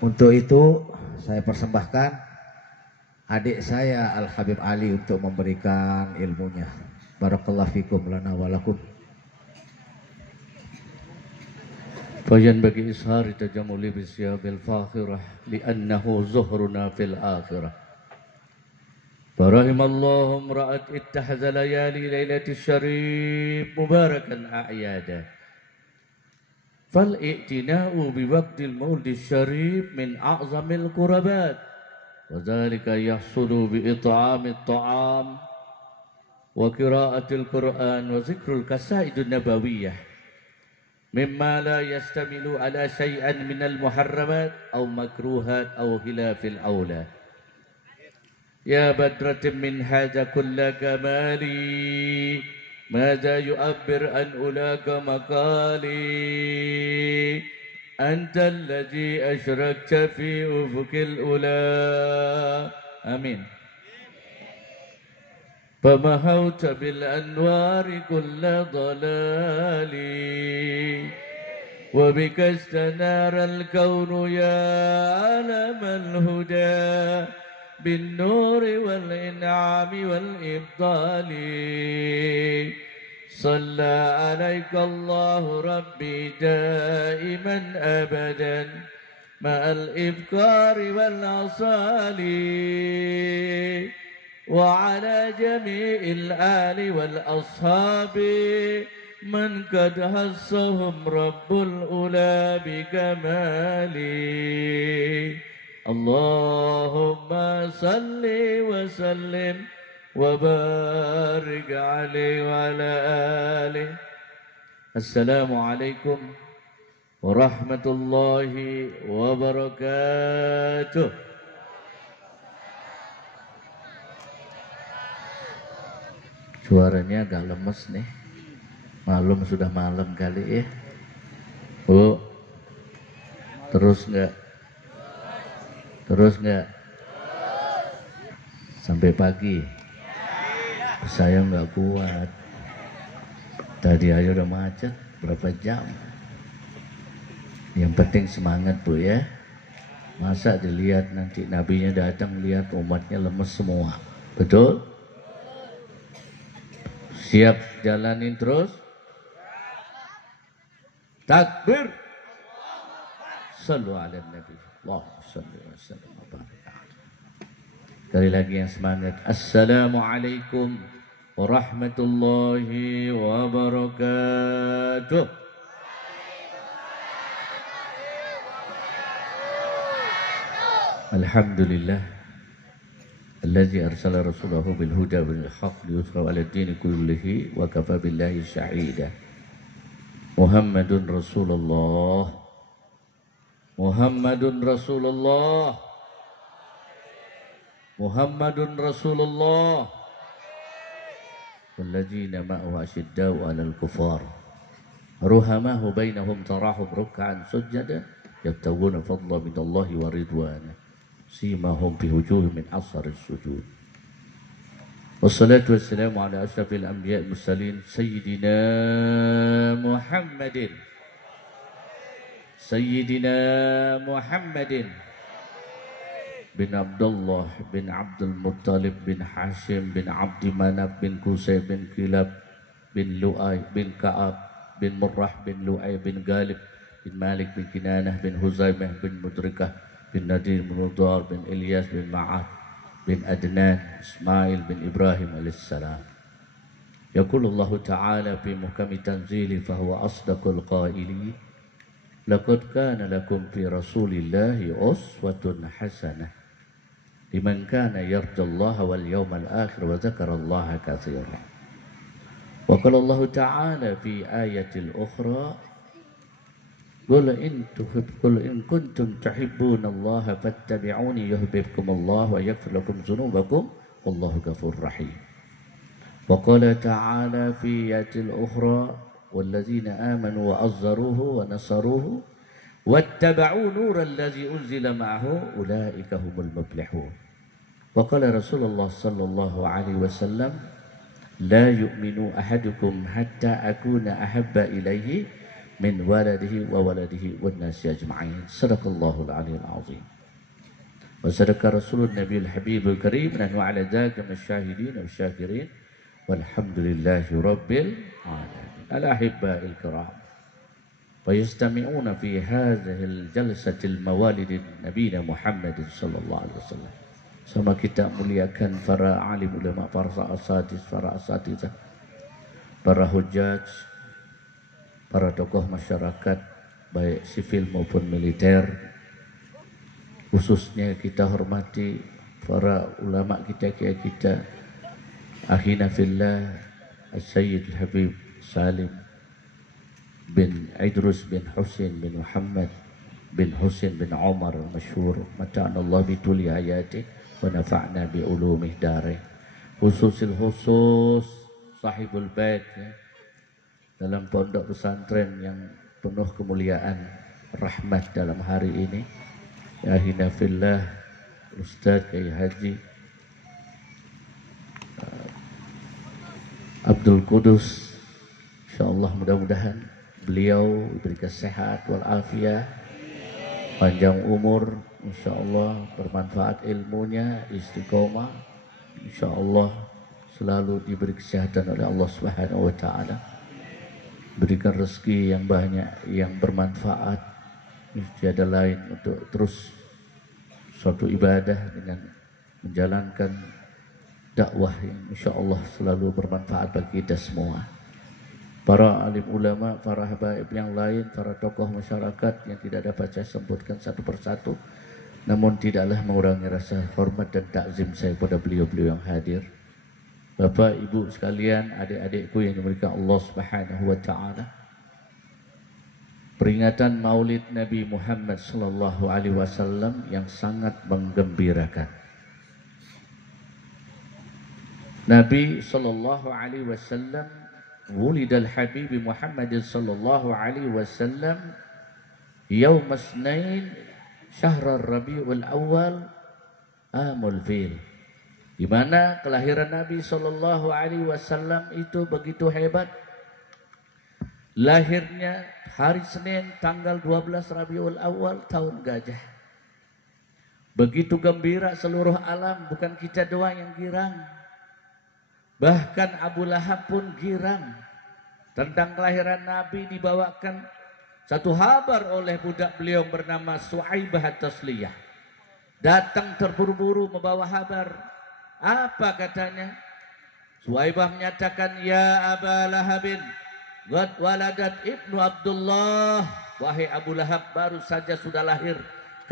Untuk itu saya persembahkan adik saya Al Habib Ali untuk memberikan ilmunya. Barakallahu fikum lana walakum. فينبغي إظهار تجمل بالثياب الفاخرة لأنه زهرنا في الآخرة. فرحم الله امرأة اتخذ ليالي ليلة الشريف مباركا أعيادا. فالاعتناء بوقت المولد الشريف من أعظم القربات، وذلك يحصل بإطعام الطعام وقراءة القرآن وذكر القصائد النبوية، مما لا يشتمل على شيء من المحرمات أو مكروهات أو خلاف الأولى. يا بدرة من هذا كل كمالي، ماذا يعبر عن أولاك مقالي؟ أنت الذي أشركت في أفق الأولى. آمين. فمحوت بالأنوار كل ضلال، وبك استنار الكون يا عالم الهدى، بالنور والإنعام والإفضال. صلى عليك الله ربي دائما أبدا مع الإبكار والأصال، وعلى جميع الآل والأصحاب من قد هزهم رب الأولى بكماله. اللهم صل وسلم وبارك عليه وعلى آله. السلام عليكم ورحمة الله وبركاته. Suaranya agak lemes nih. Malam sudah malam kali ya. Bu, terus nggak? Terus nggak? Sampai pagi. Saya nggak kuat. Tadi aja udah macet berapa jam. Yang penting semangat Bu ya. Masa dilihat nanti nabinya datang lihat umatnya lemes semua. Betul? Siap jalanin terus? Takbir. Sallu ala nabi. Allahumma salli wa sallim wa barik. Sekali lagi yang semangat. Assalamualaikum warahmatullahi wabarakatuh. Alhamdulillah الذي أرسل رسوله بالهدى والحق ليظهره على الدين كله وكفى بالله شهيدا. محمد رسول الله، محمد رسول الله، محمد رسول الله. والذين معه أشداء على الكفار رحماء بينهم تراهم ركعا سجدا يبتغون فضلا من الله ورضوانه سيماهم في وجوههم من أثر السجود. والصلاة والسلام على أشرف الأنبياء المرسلين سيدنا محمد، سيدنا محمد بن عبد الله بن عبد المطلب بن هاشم بن عبد مناف بن قصي بن كلاب بن لؤي بن كعب بن مرح بن لؤي بن غالب بن مالك بن كنانة بن هزيمة بن مدركة بن نذير بن مضار بن إلياس بن معاذ بن أدنان إسماعيل بن إبراهيم عليه السلام. يقول الله تعالى في محكم تنزيله فهو أصدق القائلين لقد كان لكم في رسول الله أسوة حسنة لمن كان يرجو الله واليوم الآخر وذكر الله كثيرا. وقال الله تعالى في آية الأخرى قل إن كنتم تحبون الله فاتبعوني يحببكم الله ويغفر لكم ذنوبكم والله غفور رحيم. وقال تعالى في آية الأخرى والذين آمنوا وعزروه ونصروه واتبعوا نور الذي أنزل معه أولئك هم المفلحون. وقال رسول الله صلى الله عليه وسلم لا يؤمن أحدكم حتى أكون أحب إليه min waladihi wa waladihi wan nasi ajma'in. Sadaqallahul aliyyil azim. Wa sadaqa rasulun nabiyul habibul karim nahnu ala dzaka masyahidin wa syakirin walhamdulillahi rabbil alamin. Al-ahibba'il kiram. Wa yastami'una fi hadhihi al-jalsati al-mawalid nabiyina Muhammadin sallallahu alaihi wasallam. Sama kita muliakan para alim ulama, para asatidz, para hujjaj, para tokoh masyarakat baik sipil maupun militer. Khususnya kita hormati para ulama kita, kiai kita, akhina fillah As-Sayyid Habib Salim bin Idrus bin Husain bin Muhammad bin Husain bin Umar masyhur mata'anallah bituli hayati wa nafa'na bi ulumih darih. Khususil khusus sahibul bait ya, dalam pondok pesantren yang penuh kemuliaan rahmat dalam hari ini, ya hina fillah Ustaz Kiai Haji Abdul Qudus, insyaallah mudah-mudahan beliau diberi sehat walafiat, panjang umur, insyaallah bermanfaat ilmunya, istiqomah, insyaallah selalu diberi kesehatan oleh Allah Subhanahu wa taala. Berikan rezeki yang banyak, yang bermanfaat, tiada lain untuk terus suatu ibadah dengan menjalankan dakwah yang insyaallah selalu bermanfaat bagi kita semua. Para alim ulama, para habaib yang lain, para tokoh masyarakat yang tidak dapat saya sebutkan satu persatu, namun tidaklah mengurangi rasa hormat dan takzim saya pada beliau-beliau yang hadir. Bapak, Ibu sekalian, adik-adikku yang dimuliakan Allah Subhanahu wa taala. Peringatan Maulid Nabi Muhammad sallallahu alaihi wasallam yang sangat menggembirakan. Nabi sallallahu alaihi wasallam wulidal Habib Muhammad sallallahu alaihi wasallam yaum Isnain syahr Rabiul Awal amul fil. Di mana kelahiran Nabi sallallahu alaihi wasallam itu begitu hebat. Lahirnya hari Senin tanggal 12 Rabiul Awal tahun gajah. Begitu gembira seluruh alam, bukan kita doang yang girang. Bahkan Abu Lahab pun girang. Tentang kelahiran Nabi dibawakan satu kabar oleh budak beliau bernama Su'aibah At-Tasliyah. Datang terburu-buru membawa kabar. Apa katanya? Su'aibah menyatakan, ya Aba Lahabin, qad waladat ibnu Abdullah. Wahai Abu Lahab, baru saja sudah lahir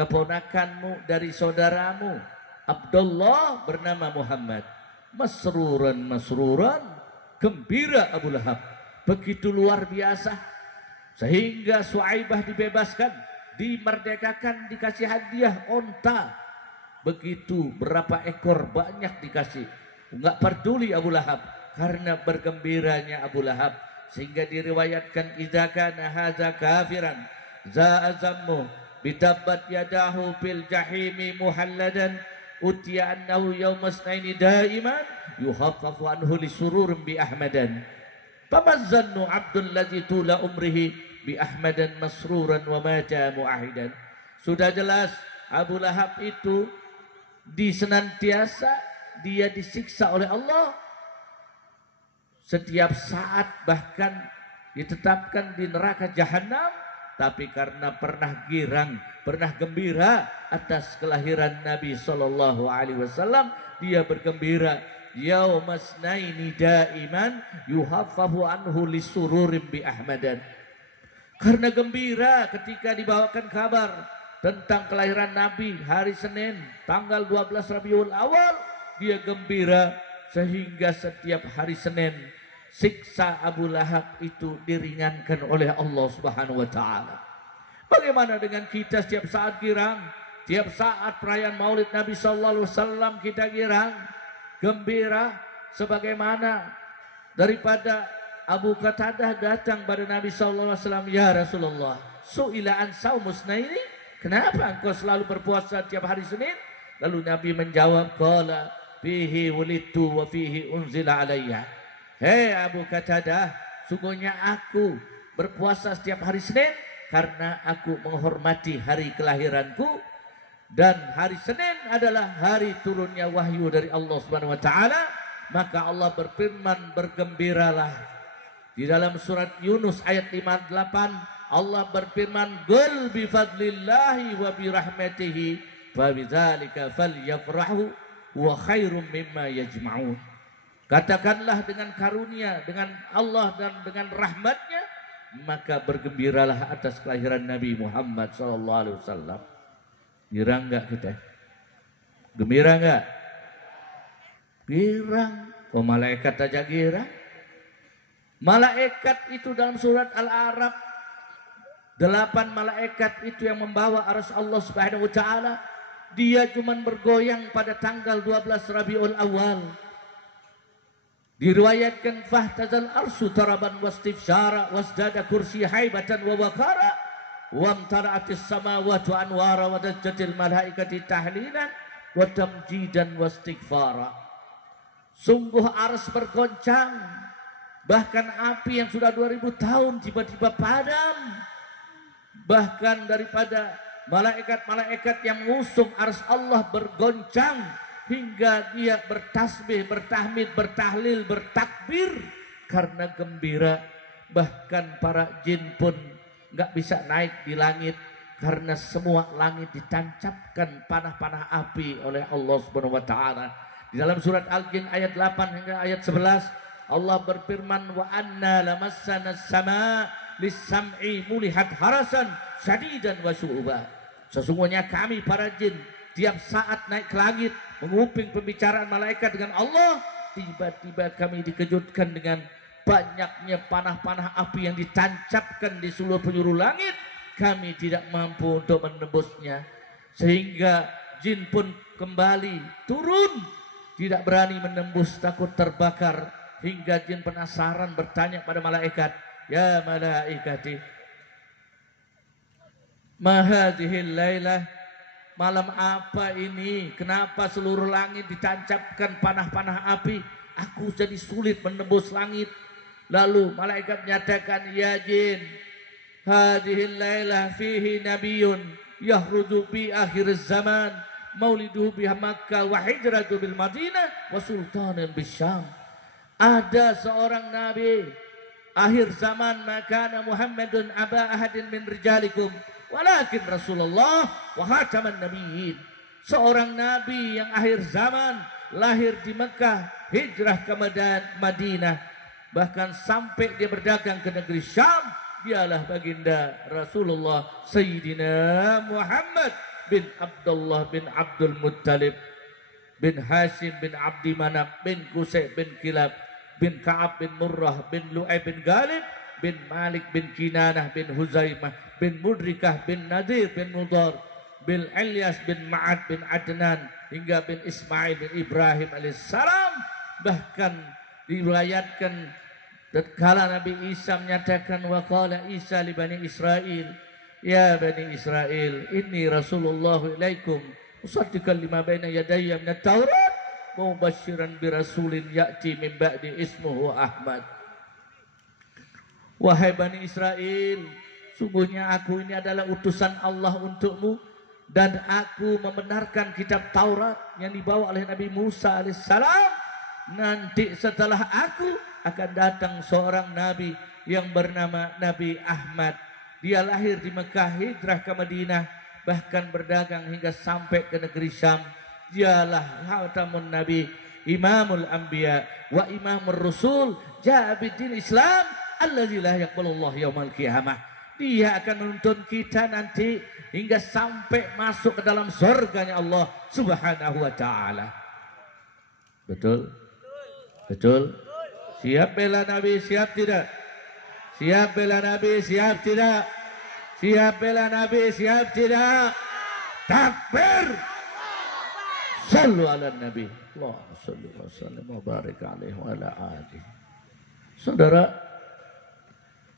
keponakanmu dari saudaramu Abdullah bernama Muhammad. Masruran, gembira Abu Lahab, begitu luar biasa, sehingga Su'aibah dibebaskan, dimerdekakan, dikasih hadiah onta, begitu berapa ekor banyak dikasih. Enggak peduli Abu Lahab karena bergembiranya Abu Lahab, sehingga diriwayatkan idza kana hadza kafiran za'azammu bitabbat yadahu fil jahimi muhalladan utiya annahu yawmasnaini daiman yuhaffafu anhu lisururin bi ahmadan famazzannu abdul ladzi tula umrihi bi ahmadan masruran wa mata muahidan. Sudah jelas Abu Lahab itu senantiasa dia disiksa oleh Allah setiap saat, bahkan ditetapkan di neraka jahanam, tapi karena pernah girang, pernah gembira atas kelahiran Nabi sallallahu alaihi wasallam, dia bergembira yaumasnaini daiman yuhaffafu anhu lisururim bi ahmadan. Karena gembira ketika dibawakan kabar tentang kelahiran Nabi hari Senin tanggal 12 Rabiul Awal, dia gembira sehingga setiap hari Senin siksa Abu Lahab itu diringankan oleh Allah Subhanahu wa taala. Bagaimana dengan kita setiap saat girang? Tiap saat perayaan Maulid Nabi sallallahu alaihi wasallam kita girang, gembira, sebagaimana daripada Abu Qatadah datang pada Nabi sallallahu alaihi wasallam, ya Rasulullah, su'ila an saumusnaini, kenapa engkau selalu berpuasa tiap hari Senin? Lalu Nabi menjawab, qala fihi wulidtu wa fihi unzila alayya. Hei Abu Qatadah, sungguhnya aku berpuasa setiap hari Senin karena aku menghormati hari kelahiranku dan hari Senin adalah hari turunnya wahyu dari Allah Subhanahu wa taala. Maka Allah berfirman, bergembiralah. Di dalam surat Yunus ayat 58 Allah berfirman, "Qul bi fadlillahi wa bi rahmatihi fa bidzalika falyafrahu wa khairum mimma yajma'un." Katakanlah dengan karunia, dengan Allah dan dengan rahmatnya, maka bergembiralah atas kelahiran Nabi Muhammad sallallahu alaihi wasallam. Girang enggak kita? Gembira enggak? Girang. Oh, malaikat aja girang. Malaikat itu dalam surat Al-A'raf 8 malaikat itu yang membawa arsy Allah Subhanahu wa taala, dia cuma bergoyang pada tanggal 12 Rabiul Awal. Diriwayatkan fahtazal arsy taraban wastifsyara wasdada kursi haibatan wa waqara wa amtara'atis samawati anwara wa dajjatil malaikati tahlilan wa tamjidan wastighfara. Sungguh arsy bergoncang, bahkan api yang sudah 2000 tahun tiba-tiba padam. Bahkan daripada malaikat-malaikat yang mengusung arsy Allah bergoncang hingga dia bertasbih, bertahmid, bertahlil, bertakbir karena gembira. Bahkan para jin pun nggak bisa naik di langit karena semua langit ditancapkan panah-panah api oleh Allah Subhanahu wa taala. Di dalam surat Al-Jin ayat 8 hingga ayat 11 Allah berfirman, "Wa anna lamassana as-samaa lis-sam'i mulihat harasan syadidan wa syu'ba." Sesungguhnya kami para jin tiap saat naik ke langit menguping pembicaraan malaikat dengan Allah, tiba-tiba kami dikejutkan dengan banyaknya panah-panah api yang ditancapkan di seluruh penjuru langit. Kami tidak mampu untuk menembusnya, sehingga jin pun kembali turun, tidak berani menembus, takut terbakar. Hingga jin penasaran bertanya pada malaikat, "Ya malaikati, ma hadhil lailah?" Malam apa ini? Kenapa seluruh langit ditancapkan panah-panah api? Aku jadi sulit menembus langit. Lalu malaikat menyatakan, "Ya jin, hadhil lailah fihi nabiyyun yahruju bi akhir zaman, mauliduhu bi Makkah wa hijratu bil Madinah wa sultanan bisyam." Ada seorang nabi akhir zaman, "Makana Muhammadun aba ahadin min rijalikum walakin Rasulullah wa khataman nabiyyin." Seorang nabi yang akhir zaman lahir di Mekah, hijrah ke Madinah, bahkan sampai dia berdagang ke negeri Syam, dialah baginda Rasulullah Sayyidina Muhammad bin Abdullah bin Abdul Muttalib bin Hashim bin Abdi Manaf bin Qusay bin Kilab bin Ka'ab bin Murrah bin Lu'ay bin Ghalib bin Malik bin Kinanah bin Huzaimah bin Mudrikah bin Nadir bin Mudar bin Ilyas bin Ma'ad bin Adnan hingga bin Ismail bin Ibrahim alaihissalam. Bahkan diriwayatkan tatkala Nabi Isa menyatakan, "Wa qala Isa li bani Israil, ya bani Israil, inni Rasulullah ilaikum musaddiqan lima baina yadayya minat Taurat mubasysyiran bi rasulin ya'ti min ba'di ismuhu Ahmad." Wahai Bani Israel, sungguhnya aku ini adalah utusan Allah untukmu, dan aku membenarkan kitab Taurat yang dibawa oleh Nabi Musa alaihissalam. Nanti setelah aku akan datang seorang nabi yang bernama Nabi Ahmad. Dia lahir di Mekah, hijrah ke Madinah, bahkan berdagang hingga sampai ke negeri Syam. Dialah khatamun nabi, imamul anbiya wa imamur rasul, ja'a bid-din Islam alladzi la yaqbalullah yaumal qiyamah. Dia akan menuntun kita nanti hingga sampai masuk ke dalam surganya Allah Subhanahu wa taala. Betul? Betul? Siap bela Nabi, siap tidak? Siap bela Nabi, siap tidak? Siap bela Nabi, siap tidak? Takbir! Sallu ala Nabi. Allahumma salli wa sallim wa barik alaihi wa ala alihi. Saudara,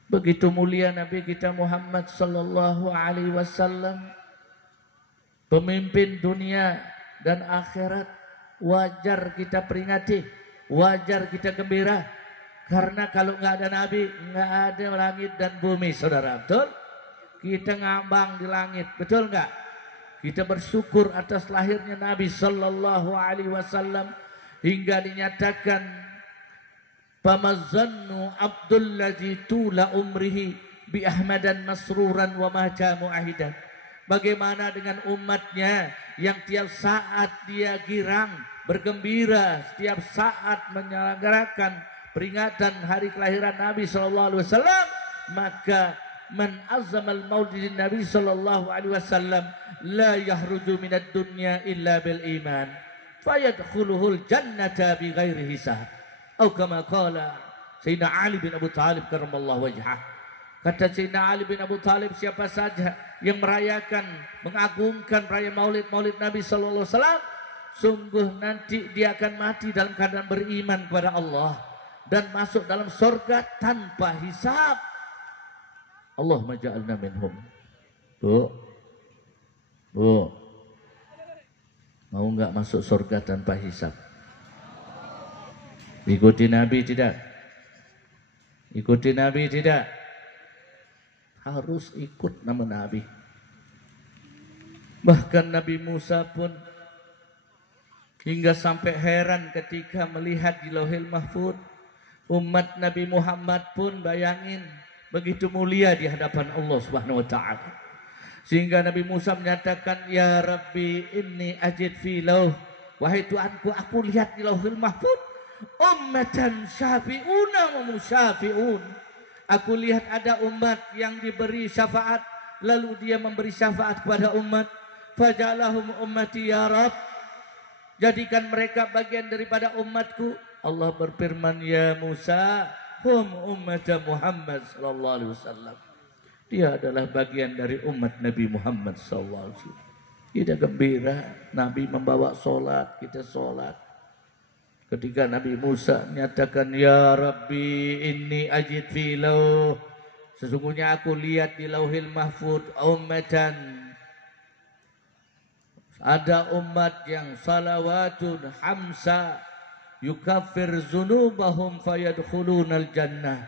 begitu mulia Nabi kita Muhammad sallallahu alaihi wasallam, pemimpin dunia dan akhirat. Wajar kita peringati, wajar kita gembira, Karena kalau nggak ada Nabi, nggak ada langit dan bumi, saudara. Betul? Kita ngambang di langit, betul nggak? Kita bersyukur atas lahirnya Nabi Sallallahu Alaihi Wasallam hingga dinyatakan, "Pamazannu Abdul ladzi tula umrihi bi Ahmadan masruran wa mahja muahidan." Bagaimana dengan umatnya yang tiap saat dia girang, bergembira, setiap saat menyelenggarakan peringatan hari kelahiran Nabi sallallahu alaihi wasallam, maka man azzamal maulidin Nabi sallallahu alaihi wasallam la yahruju minad dunya illa bil iman fayadkhuluhul jannata bighairi hisab. Atau kama qala Sayyidina Ali bin Abu Thalib karramallahu wajhah. Kata Sayyidina Ali bin Abu Thalib, siapa saja yang merayakan, mengagungkan perayaan maulid Nabi sallallahu alaihi wasallam, sungguh nanti dia akan mati dalam keadaan beriman kepada Allah dan masuk dalam surga tanpa hisab. Allahumma ja'alna minhum. Bu, mau nggak masuk surga tanpa hisab? Ikuti Nabi tidak? Ikuti Nabi tidak? Harus ikut nama Nabi. Bahkan Nabi Musa pun hingga sampai heran ketika melihat di Lauhil Mahfuz. Umat Nabi Muhammad pun bayangin begitu mulia di hadapan Allah Subhanahu wa taala. Sehingga Nabi Musa menyatakan, "Ya Rabbi, inni ajid fi lauh." Wahai Tuhanku, aku lihat di Lauhil Mahfuz ummatan syafi'una wa musyafi'un. Aku lihat ada umat yang diberi syafaat, lalu dia memberi syafaat kepada umat. Fajalahum ummati ya Rabb. Jadikan mereka bagian daripada umatku. Allah berfirman, "Ya Musa, hum ummat Muhammad sallallahu alaihi wasallam." Dia adalah bagian dari umat Nabi Muhammad sallallahu alaihi wasallam. Kita gembira, Nabi membawa solat, kita solat. Ketika Nabi Musa menyatakan, "Ya Rabbi, inni ajid fi lauh." Sesungguhnya aku lihat di Lauhil Mahfuz ummatan, ada umat yang salawatun hamsa yukaffir zunubahum fayadkhulunal jannah.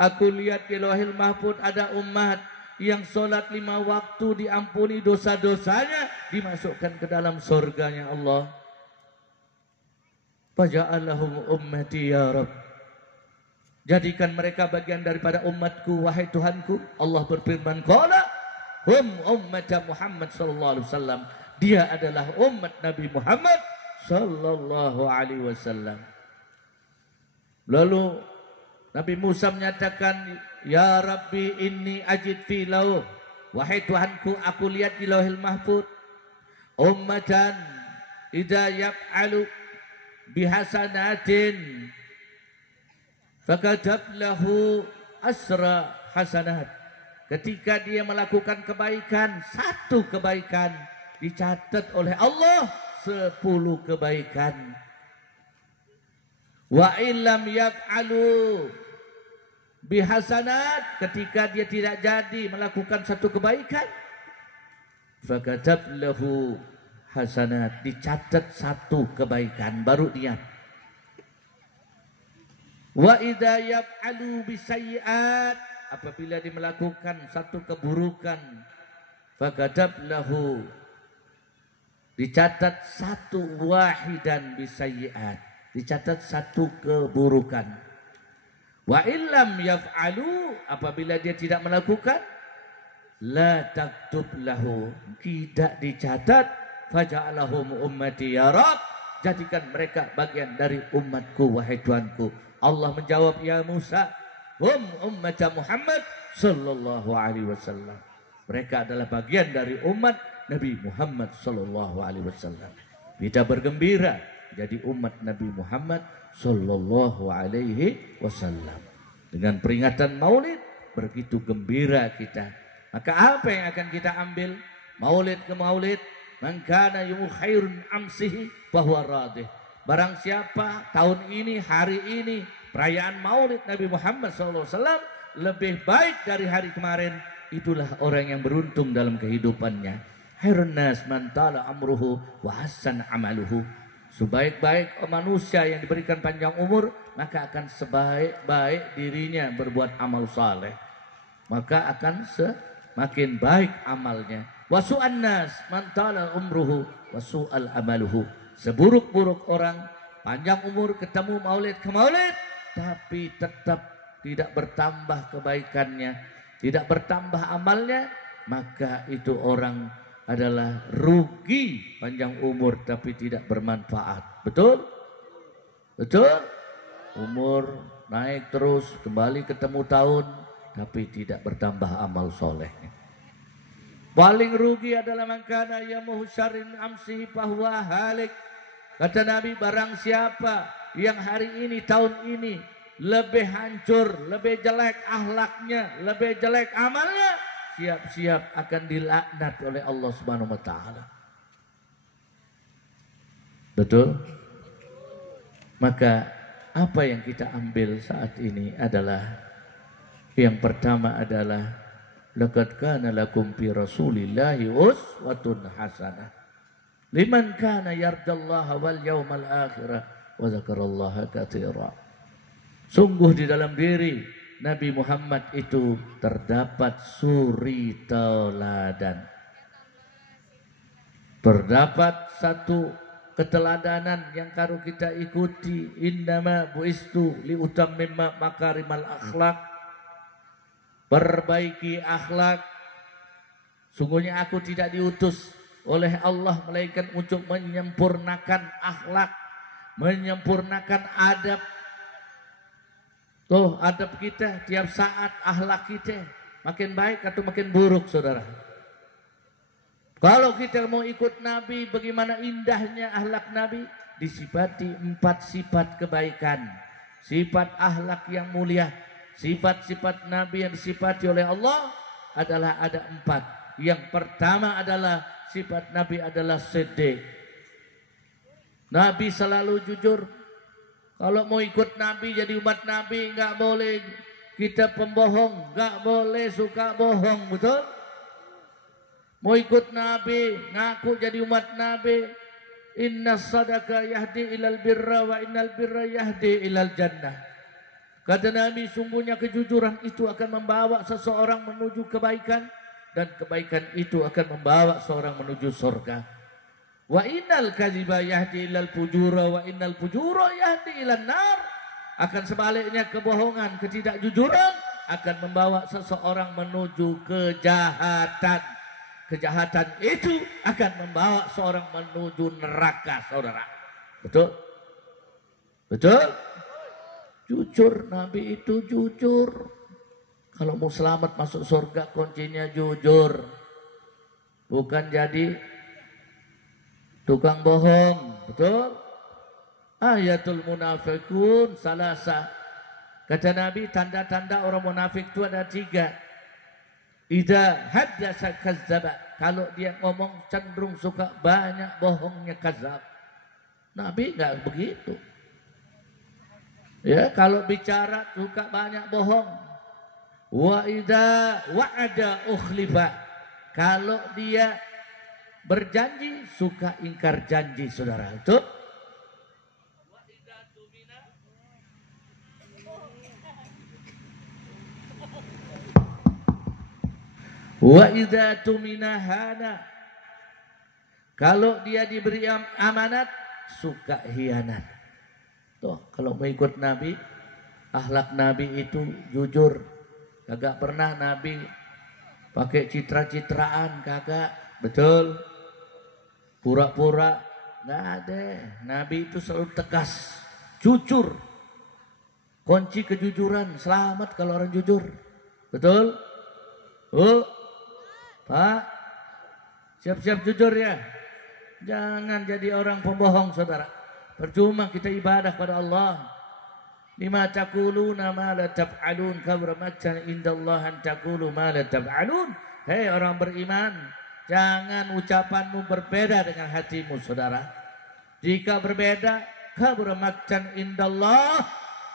Aku lihat di Lauhil Mahfuz ada umat yang solat 5 waktu diampuni dosa-dosanya, dimasukkan ke dalam surganya Allah. Faja'alahum ummati ya Rabb. Jadikan mereka bagian daripada umatku, wahai Tuhanku. Allah berfirman, qala hum ummat Muhammad sallallahu alaihi wasallam. Dia adalah umat Nabi Muhammad sallallahu alaihi wasallam. Lalu Nabi Musa menyatakan, "Ya Rabbi, inni ajid fi lauh." Wahai Tuhanku, aku lihat di Lauhil Mahfuz ummatan idza yaf'alu bihasanatin fakatab lahu asra hasanat. Ketika dia melakukan kebaikan, 1 kebaikan dicatat oleh Allah 10 kebaikan. Wa illam yaf'alu bihasanat, ketika dia tidak jadi melakukan 1 kebaikan, fakatab lahu hasanat, dicatat 1 kebaikan baru niat. Wa idza yaf'alu bisayyi'at, apabila dia melakukan 1 keburukan, fakatab lahu, dicatat 1 wahidan bisayyi'at, dicatat 1 keburukan. Wa illam yaf'alu, apabila dia tidak melakukan, la taktub lahu, tidak dicatat. Faja'alahum ummati ya Rabb, jadikan mereka bagian dari umatku, wahai Tuhanku. Allah menjawab, "Ya Musa, hum ummat Muhammad sallallahu alaihi wasallam." Mereka adalah bagian dari umat Nabi Muhammad sallallahu alaihi wasallam. Kita bergembira jadi umat Nabi Muhammad sallallahu alaihi wasallam. Dengan peringatan Maulid begitu gembira kita. Maka apa yang akan kita ambil? Maulid ke maulid, man kana yumu khairun amsihi bahwa radih. Barang siapa tahun ini, hari ini perayaan Maulid Nabi Muhammad sallallahu alaihi wasallam lebih baik dari hari kemarin, itulah orang yang beruntung dalam kehidupannya. Khairun nas man tala amruhu wa hasan amaluhu. Sebaik-baik manusia yang diberikan panjang umur, maka akan sebaik-baik dirinya berbuat amal saleh. Maka akan semakin baik amalnya. Wasu'an nas man tala umruhu wasu'al amaluhu. Seburuk-buruk orang, panjang umur ketemu maulid ke maulid, tapi tetap tidak bertambah kebaikannya, tidak bertambah amalnya, maka itu orang adalah rugi panjang umur tapi tidak bermanfaat. Betul? Betul? Umur naik terus, kembali ketemu tahun, tapi tidak bertambah amal solehnya. Paling rugi adalah mangkana yamuhu syarrin amsihi fahuwa halik. Kata Nabi, barang siapa yang hari ini, tahun ini lebih hancur, lebih jelek akhlaknya, lebih jelek amalnya, siap-siap akan dilaknat oleh Allah Subhanahu wa taala. Betul? Maka apa yang kita ambil saat ini adalah yang pertama adalah laqad kana lakum fi rasulillahi uswatun hasanah liman kana yardallaha wal yawmal akhirah wa dzakarallaha katsira. Sungguh di dalam diri Nabi Muhammad itu terdapat suri teladan. Terdapat satu keteladanan yang harus kita ikuti. Innama buistu liutammima makarimal akhlak. Perbaiki akhlak. Sungguhnya aku tidak diutus oleh Allah melainkan untuk menyempurnakan akhlak, menyempurnakan adab. Tuh adab kita tiap saat, akhlak kita makin baik atau makin buruk, saudara. Kalau kita mau ikut Nabi, bagaimana indahnya akhlak Nabi, disifati 4 sifat kebaikan, sifat akhlak yang mulia. Sifat-sifat Nabi yang disifati oleh Allah adalah ada 4. Yang pertama adalah sifat Nabi adalah siddiq. Nabi selalu jujur. Kalau mau ikut Nabi, jadi umat Nabi, nggak boleh kita pembohong, nggak boleh suka bohong, betul? Mau ikut Nabi, ngaku jadi umat Nabi, inna sadaka yahdi ilal birra wa innal birra yahdi ilal jannah. Kata Nabi, sungguhnya kejujuran itu akan membawa seseorang menuju kebaikan, dan kebaikan itu akan membawa seorang menuju surga. Wa innal kadhiba yahdi ilal fujura wa innal fujura yahdi ilan nar. Akan sebaliknya kebohongan, ketidakjujuran akan membawa seseorang menuju kejahatan. Kejahatan itu akan membawa seorang menuju neraka, saudara. Betul? Betul? Jujur, Nabi itu jujur. Kalau mau selamat masuk surga, kuncinya jujur. Bukan jadi tukang bohong, betul? Ayatul munafiqun salasa. Kata Nabi, tanda-tanda orang munafik itu ada 3. Idza haddasa kazzaba. Kalau dia ngomong cenderung suka banyak bohongnya, kazab. Nabi enggak begitu. Ya, kalau bicara suka banyak bohong. Wa idza wa'ada ukhlifa. Kalau dia berjanji suka ingkar janji, saudara. Itu wa idza tumina hana. Kalau dia diberi amanat suka hianat. Tuh, kalau mengikut Nabi, akhlak Nabi itu jujur. Kagak pernah Nabi pakai citra-citraan, kagak. Betul? Pura-pura, nggak ada. Nabi itu selalu tegas, jujur. Kunci kejujuran, selamat kalau orang jujur. Betul? Pak, siap-siap jujur ya. Jangan jadi orang pembohong, saudara. Percuma kita ibadah pada Allah. Lima taquluna ma la taf'alun, kabura maktan indallah an taqulu ma la taf'alun. Hei orang beriman, jangan ucapanmu berbeda dengan hatimu, saudara. Jika berbeda, kabura maktan indallah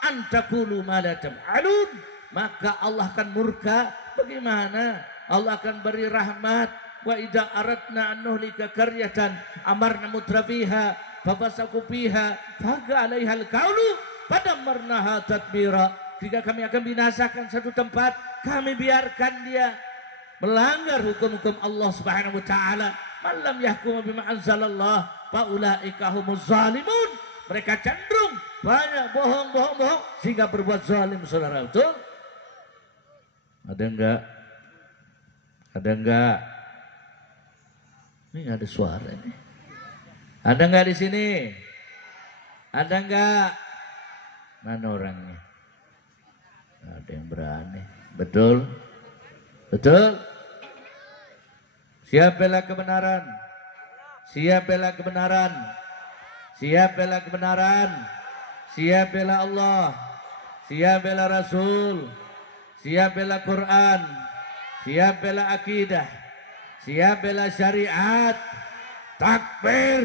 an taqulu ma la taf'alun, maka Allah akan murka. Bagaimana? Allah akan beri rahmat, Wa idza aradna an nuhlika qaryatan amarna mutrafiha fafasaku fiha faga 'alaiha al-qaulu fadammarnaha tadbira. Jika kami akan binasakan satu tempat, kami biarkan dia melanggar hukum-hukum Allah Subhanahu wa taala. Man lam yahkum bima anzalallah fa ulaika humuz zalimun. Mereka cenderung banyak bohong sehingga berbuat zalim, saudara. Betul? Ada enggak? Ada enggak? Ini enggak ada suara ini. Ada enggak di sini? Ada enggak? Mana orangnya? Ada yang berani. Betul? Betul? Siap bela kebenaran? Siap bela kebenaran? Siap bela kebenaran? Siap bela Allah? Siap bela Rasul? Siap bela Quran? Siap bela akidah? Siap bela syariat? Takbir!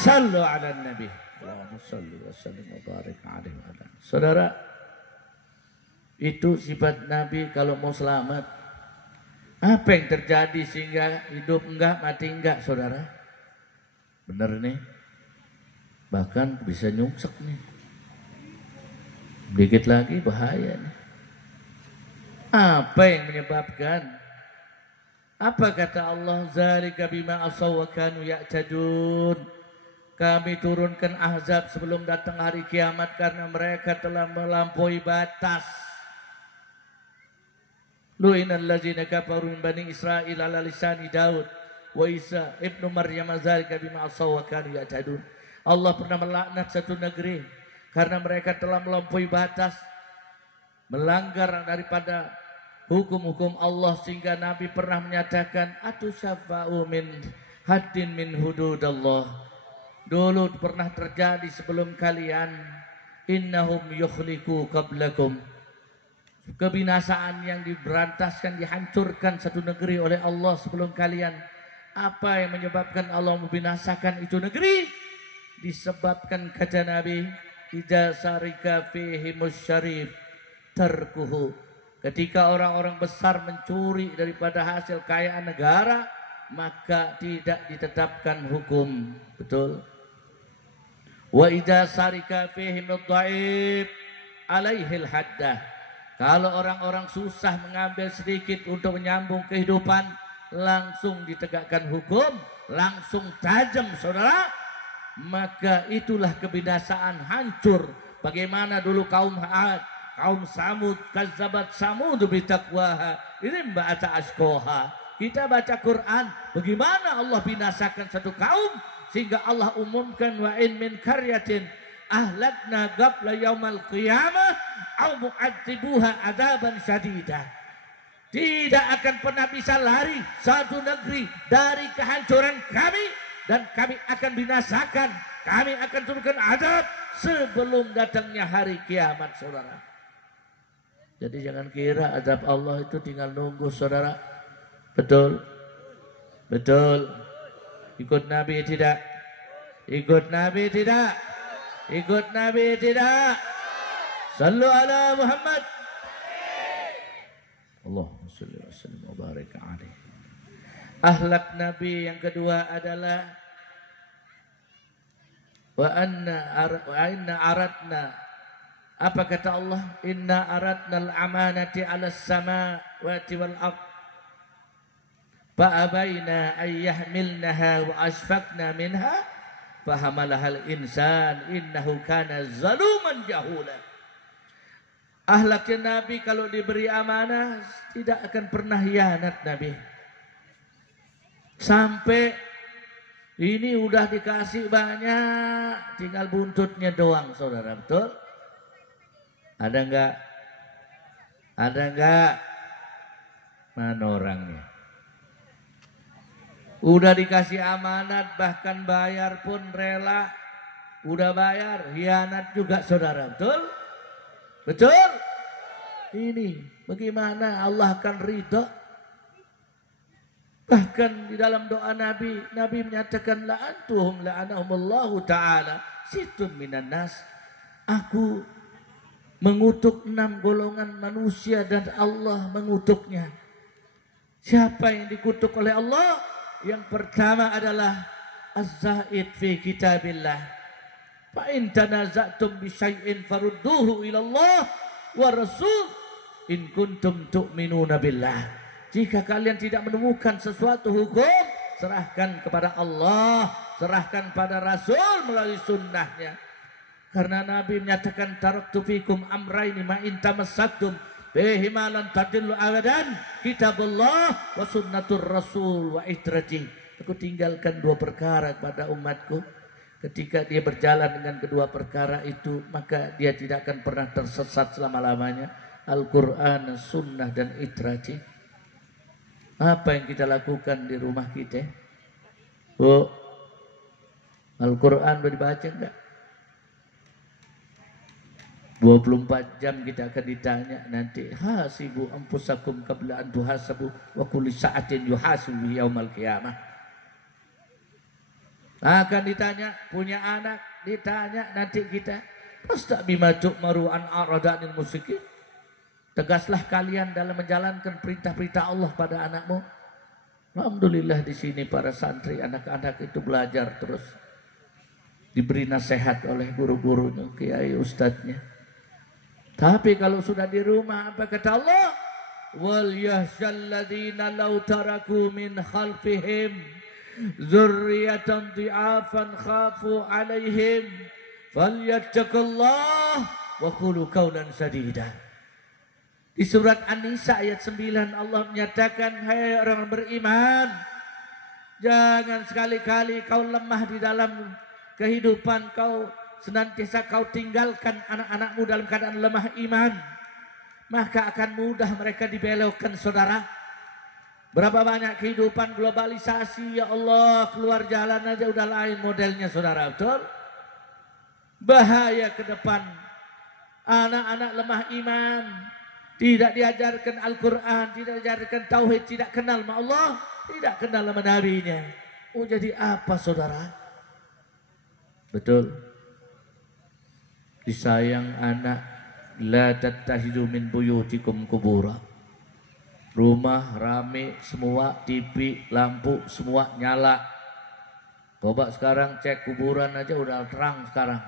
Sallu ala Nabi. Allahumma salli wa sallim wa barik alaihi wa ala. Saudara, itu sifat Nabi kalau mau selamat. Apa yang terjadi sehingga hidup enggak, mati enggak, saudara? Benar nih. Bahkan bisa nyungsek nih. Dikit lagi bahaya nih. Apa yang menyebabkan? Apa kata Allah? Zalika bima asaw wa kanu ya'tadun. Kami turunkan azab sebelum datang hari kiamat karena mereka telah melampaui batas. Lu'inal ladzina kafaru min bani Israil ala lisani Daud wa Isa ibnu Maryam zalika bima asaw wa kanu ya'tadun. Allah pernah melaknat satu negeri karena mereka telah melampaui batas, melanggar daripada hukum-hukum Allah, sehingga Nabi pernah menyatakan atusyafa'u min haddin min hududallah. Dulu pernah terjadi sebelum kalian, innahum yukhliku qablakum. Kebinasaan yang diberantaskan, dihancurkan satu negeri oleh Allah sebelum kalian. Apa yang menyebabkan Allah membinasakan itu negeri? Disebabkan kata Nabi, idza sarika fihi musyarif tarkuhu. Ketika orang-orang besar mencuri daripada hasil kekayaan negara, maka tidak ditetapkan hukum. Betul? Wa idza sarika fihi mudhaif alaihil haddah. Kalau orang-orang susah mengambil sedikit untuk menyambung kehidupan, langsung ditegakkan hukum, langsung tajam, saudara. Maka itulah kebinasaan, hancur. Bagaimana dulu kaum Ad, kaum Samud, kazzabat Samud bitaqwaha, ini baca ashkoha. Kita baca Quran, bagaimana Allah binasakan satu kaum, sehingga Allah umumkan wa in min qaryatin ahlakna qabla yaumal qiyamah au mu'adzibuha adzaban syadida. Tidak akan pernah bisa lari satu negeri dari kehancuran kami, dan kami akan binasakan, kami akan turunkan azab sebelum datangnya hari kiamat, saudara. Jadi jangan kira azab Allah itu tinggal nunggu, saudara. Betul? Betul? Ikut Nabi tidak? Ikut Nabi tidak? Ikut Nabi tidak? Sallu ala Muhammad. Allahumma salli wa sallim wa barik alaihi. Akhlak Nabi yang kedua adalah wa inna aradna. Apa kata Allah? Inna aradna al-amanati ala as-samawati wal ardh fa abaina ay yahmilnaha wa ashfaqna minha fa hamalaha al-insan innahu kana zaluman jahula. Akhlaknya Nabi kalau diberi amanah tidak akan pernah hianat Nabi. Sampai ini udah dikasih banyak, tinggal buntutnya doang, saudara. Betul? Ada enggak? Ada enggak? Mana orangnya? Udah dikasih amanat, bahkan bayar pun rela. Udah bayar, hianat juga, saudara. Betul? Betul? Ini bagaimana Allah akan ridha? Bahkan di dalam doa Nabi, Nabi menyatakan la'antuhum la'anahumullahu ta'ala situn minan nas. Aku mengutuk 6 golongan manusia dan Allah mengutuknya. Siapa yang dikutuk oleh Allah? Yang pertama adalah az-zahid fi kitabillah. Fa in tanaza'tum bi syai'in farudduhu ila Allah wa rasul in kuntum tu'minuna billah. Jika kalian tidak menemukan sesuatu hukum, serahkan kepada Allah, serahkan pada Rasul melalui sunnahnya. Karena Nabi menyatakan taraktu fikum amraini ma in tamassaktum bihima lan tadillu abadan, kitabullah wa sunnatur rasul wa itrati. Aku tinggalkan dua perkara kepada umatku. Ketika dia berjalan dengan kedua perkara itu, maka dia tidak akan pernah tersesat selama-lamanya. Al-Quran, sunnah dan itrati. Apa yang kita lakukan di rumah kita? Bu, Al-Quran udah dibaca enggak? 24 jam kita akan ditanya nanti. Hasibu anfusakum qabla an tuhasabu wa kulli sa'atin yuhasibu yaumal qiyamah. Akan ditanya, punya anak ditanya nanti kita. Pasta bima tu'maru an aradanil musyrikin. Tegaslah kalian dalam menjalankan perintah-perintah Allah pada anakmu. Alhamdulillah di sini para santri, anak-anak itu belajar terus. Diberi nasihat oleh guru-gurunya, kiai ustadznya. Tapi kalau sudah di rumah, apa kata Allah? Wal yahzal ladzina law taraku min khalfihim dzurriyyatan dhi'afan khafu 'alaihim falyattaqullah wa qulu qawlan sadida. Di surat An-Nisa ayat 9 Allah menyatakan, hai orang beriman, jangan sekali-kali kau lemah di dalam kehidupan kau, senantiasa kau tinggalkan anak-anakmu dalam keadaan lemah iman, maka akan mudah mereka dibelokkan, saudara. Berapa banyak kehidupan globalisasi, ya Allah, keluar jalan aja udah lain modelnya, saudara, betul? Bahaya ke depan. Anak-anak lemah iman, tidak diajarkan Al-Quran, tidak diajarkan Tauhid, tidak kenal sama Allah, tidak kenal sama Nabi-Nya. Oh, jadi apa, saudara? Betul. Disayang anak, la tattahidu min buyutikum kubura. Rumah rame semua, TV, lampu semua nyala. Coba sekarang cek kuburan aja udah terang sekarang.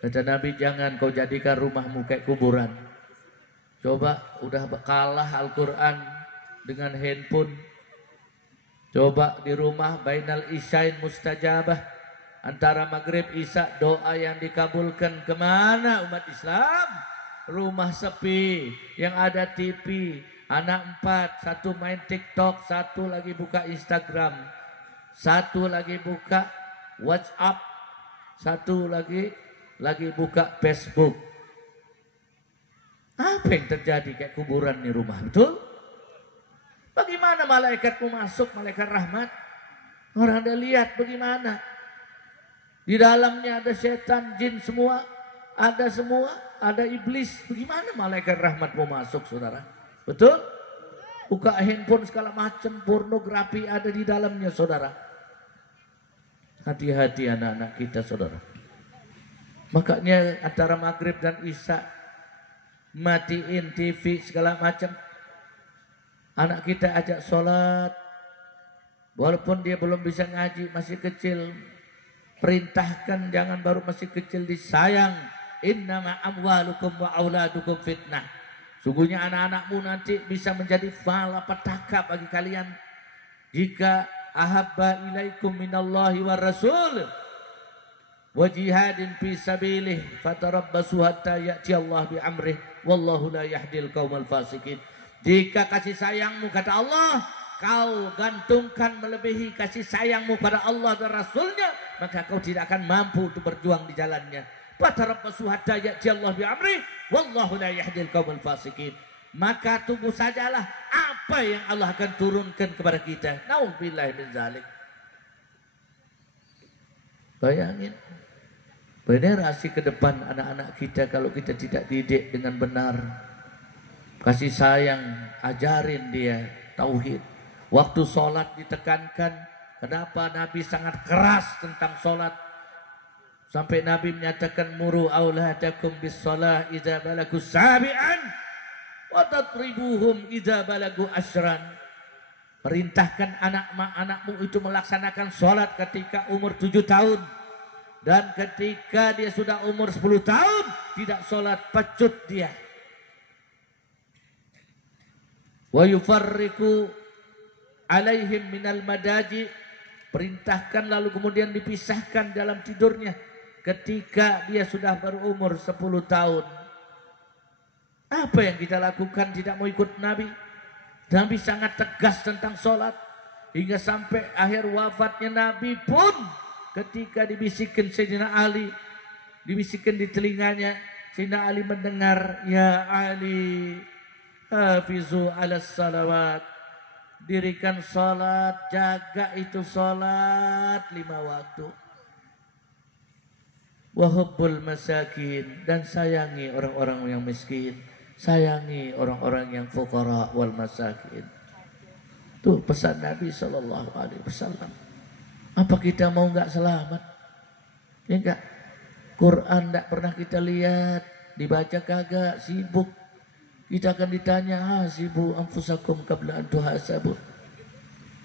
Kata Nabi, jangan kau jadikan rumahmu kayak kuburan. Coba udah kalah Al-Quran dengan handphone. Coba di rumah bainal isyain mustajabah. Antara maghrib isya doa yang dikabulkan kemana umat Islam? Rumah sepi, yang ada TV, anak 4, satu main TikTok, satu lagi buka Instagram, satu lagi buka WhatsApp, satu lagi buka Facebook. Apa yang terjadi kayak kuburan di rumah, betul? Bagaimana malaikatmu masuk, malaikat rahmat? Orang ada lihat bagaimana? Di dalamnya ada setan, jin semua, ada iblis. Bagaimana malaikat rahmat mau masuk, saudara? Betul? Buka handphone segala macam, pornografi ada di dalamnya, saudara. Hati-hati anak-anak kita, saudara. Makanya antara maghrib dan isya, matiin TV segala macam. Anak kita ajak sholat, walaupun dia belum bisa ngaji, masih kecil. Perintahkan, jangan baru masih kecil disayang. Innama amwalukum wa auladukum fitnah. Sungguhnya anak-anakmu nanti bisa menjadi malapetaka bagi kalian. Jika ahabba ilaikum minallahi wa rasul wa jihadin fi sabilih fatarabbasu hatta ya'ti Allah bi amrih wallahu la yahdil qaumal fasikin. Jika kasih sayangmu, kata Allah, kau gantungkan melebihi kasih sayangmu pada Allah dan Rasulnya, maka kau tidak akan mampu untuk berjuang di jalannya. Fatarabbasu hatta ya'ti Allah bi amrih wallahu la yahdil qaumal fasikin. Maka tunggu sajalah apa yang Allah akan turunkan kepada kita. Nauzubillahi min zalik. Bayangin generasi ke depan anak-anak kita kalau kita tidak didik dengan benar. Kasih sayang, ajarin dia tauhid. Waktu sholat ditekankan. Kenapa Nabi sangat keras tentang sholat? Sampai Nabi menyatakan muru auladakum bis shalah idza balagu sabi'an wa tatribuhum idza balagu ashran. Perintahkan anak-anakmu itu melaksanakan sholat ketika umur 7 tahun. Dan ketika dia sudah umur 10 tahun, tidak sholat, pecut dia. Wa yufarriqu alaihim minal madaji. Perintahkan lalu kemudian dipisahkan dalam tidurnya ketika dia sudah berumur 10 tahun. Apa yang kita lakukan? Tidak mau ikut Nabi. Nabi sangat tegas tentang sholat. Hingga sampai akhir wafatnya Nabi pun ketika dibisikkan Sayyidina Ali, dibisikkan di telinganya, Sayyidina Ali mendengar, ya Ali, hafizu ala salawat, dirikan salat, jaga itu salat 5 waktu. Wahubbul masakin, dan sayangi orang-orang yang miskin, sayangi orang-orang yang fuqara wal masakin. Tuh pesan Nabi sallallahu alaihi wasallam. Apa kita mau enggak selamat? Ya enggak? Quran enggak pernah kita lihat, dibaca kagak, sibuk. Kita akan ditanya, hasibu anfusakum qabla an tuhasabu.